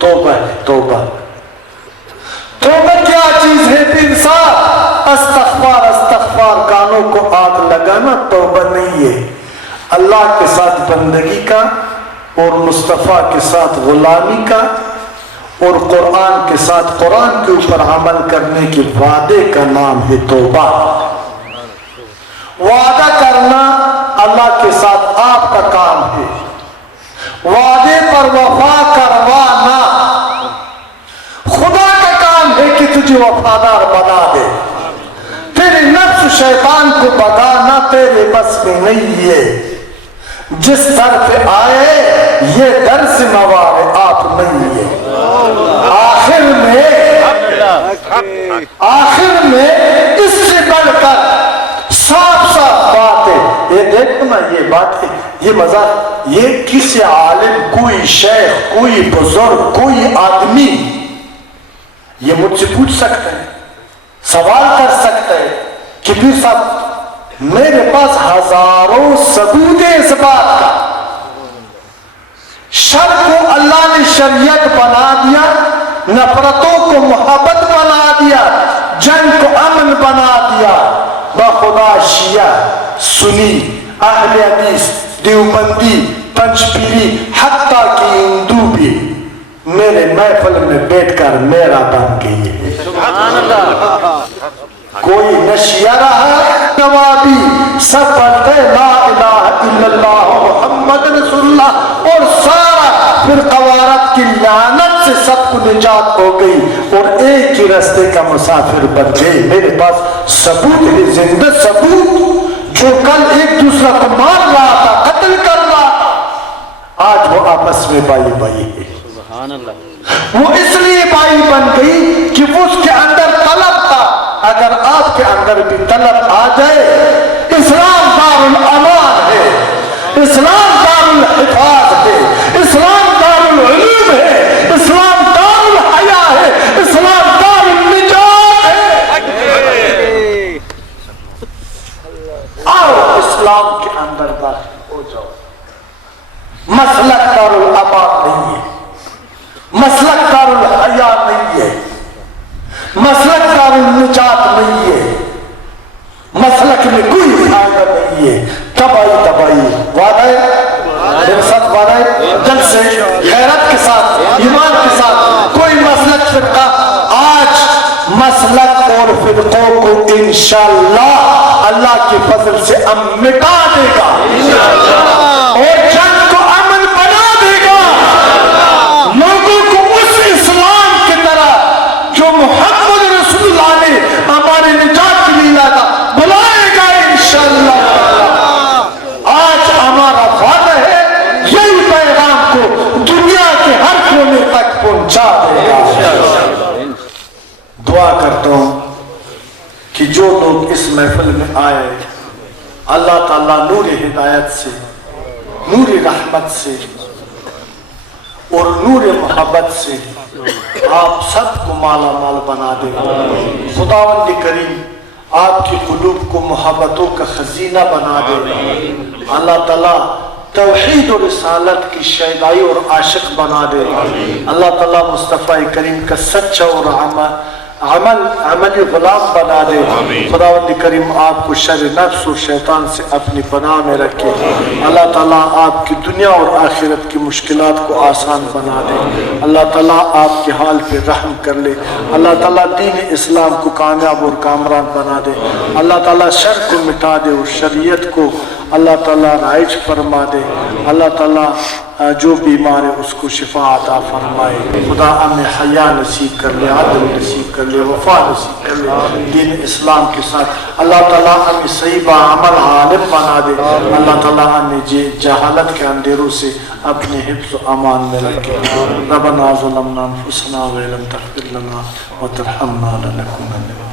توبہ ہے، توبہ توبہ کیا چیز ہے پیر صاحب؟ استغفار کانوں کو آگ لگانا توبہ نہیں ہے، اللہ کے ساتھ بندگی کا اور مصطفیٰ کے ساتھ غلامی کا اور قرآن کے ساتھ قرآن کے اوپر عمل کرنے کے وعدے کا نام ہے توبہ۔ وعدہ کرنا اللہ کے ساتھ آپ کا کام ہے، وعدے پر وفا کروانا خدا کا کام ہے کہ تجھے وفادار بنا دے۔ تیری نفس شیطان کو بگانا تیرے بس میں نہیں ہے، جس در پہ آئے یہ در ذمہ-وار آپ نہیں ہے۔ آخر میں اس سے بڑھ کر صاف بات ہے، یہ دیکھو نا، یہ بات ہے، یہ مزاق، یہ کسی عالم، کوئی شیخ، کوئی بزرگ، کوئی آدمی یہ مجھ سے پوچھ سکتا ہے، سوال کر سکتا ہے کہ پیر صاحب میرے پاس ہزاروں ثبوت ہے اس بات کا، شر کو اللہ نے شریعت بنا دیا، نفرتوں کو محبت بنا دیا، جنگ کو امن بنا دیا، بخدا شیعہ، سنی، اہل حدیث، دیوبندی، پنچپیری، حتیٰ کہ ہندو بھی میرے محفل میں بیٹھ کر میرا بن گئی ہے۔ سبحان اللہ۔ کوئی نشیہ رہا نوابی، سب پڑھتے لا الہ الا اللہ محمد رسول اللہ، اور سارا پھر قوارت کی لعنت سے سب کو نجات ہو گئی اور ایک ہی رستے کا مسافر بن گئے۔ میرے پاس ثبوت ہے، زندہ ثبوت، جو کل ایک دوسرا کو مار رہا تھا، قتل کر رہا تھا، آج وہ آپس میں بائی بائی ہے۔ سبحان اللہ۔ وہ اس لیے بائی بن گئی کہ وہ اس کے اندر طلب اگر آپ کے اندر بھی طلب آ جائے، اسلام دار الامان ہے، اسلام دار الحفاظ ہے، اسلام دار العلوم ہے، اسلام دار الحیا ہے، اسلام دار النجات ہے۔ آؤ اسلام کے اندر داخل ہو جاؤ۔ مسلک دار الامان نہیں ہے، مسلک دار الحیا نہیں ہے، مسلک دار النجات نہیں ہے، مسلک میں کوئی فائدہ نہیں ہے، تباہی وعدہ ہے میرے ساتھ، وعدہ ہے دل سے غیرت کے ساتھ ایمان کے ساتھ کوئی مسلک فرقہ آج مسلک اور فرقوں کو انشاءاللہ اللہ کے فضل سے مٹا دے گا اور جنگ کو امن بنا دے گا، لوگوں کو اس اسلام کی طرح جو محمد رسول اللہ نے ہمارے نجات کے لیے لایا بلائے گا انشاءاللہ۔ آج ہمارا وعدہ ہے یہی پیغام کو دنیا کے ہر کونے تک پہنچا دے گا۔ دعا کرتا ہوں کہ جو لوگ اس محفل میں آئے اللہ تعالیٰ نور ہدایت سے، نور رحمت سے اور نور محبت سے آپ سب کو مالا مال بنا دے۔ خداوند کریم آپ کی قلوب کو محبتوں کا خزینہ بنا دے۔ اللہ تعالیٰ توحید اور رسالت کی شیدائی اور عاشق بنا دے۔ اللہ تعالیٰ مصطفیٰ کریم کا سچا اور عملی غلام بنا دے۔ خداوند کریم آپ کو شر نفس اور شیطان سے اپنی پناہ میں رکھے۔ اللہ تعالیٰ آپ کی دنیا اور آخرت کی مشکلات کو آسان بنا دے۔ اللہ تعالیٰ آپ کے حال پہ رحم کر لے۔ اللہ تعالیٰ دین اسلام کو کامیاب اور کامران بنا دے۔ اللہ تعالیٰ شر کو مٹا دے اور شریعت کو اللہ تعالیٰ رائج فرما دے۔ اللہ تعالیٰ جو بیمار ہے اس کو شفا عطا فرمائے۔ خدا ہمیں حیا نصیب کر لے، عدل نصیب کر لے، وفا نصیب کر لے دین اسلام کے ساتھ۔ اللہ تعالیٰ ہمیں صحیح بعمل عالم بنا دے۔ اللہ تعالیٰ ہمیں جہالت کے اندھیروں سے اپنے حفظ و امان میں رکھے۔ ربنا ظلمنا انفسنا وإن لم تغفر لنا وترحمنا لنكونن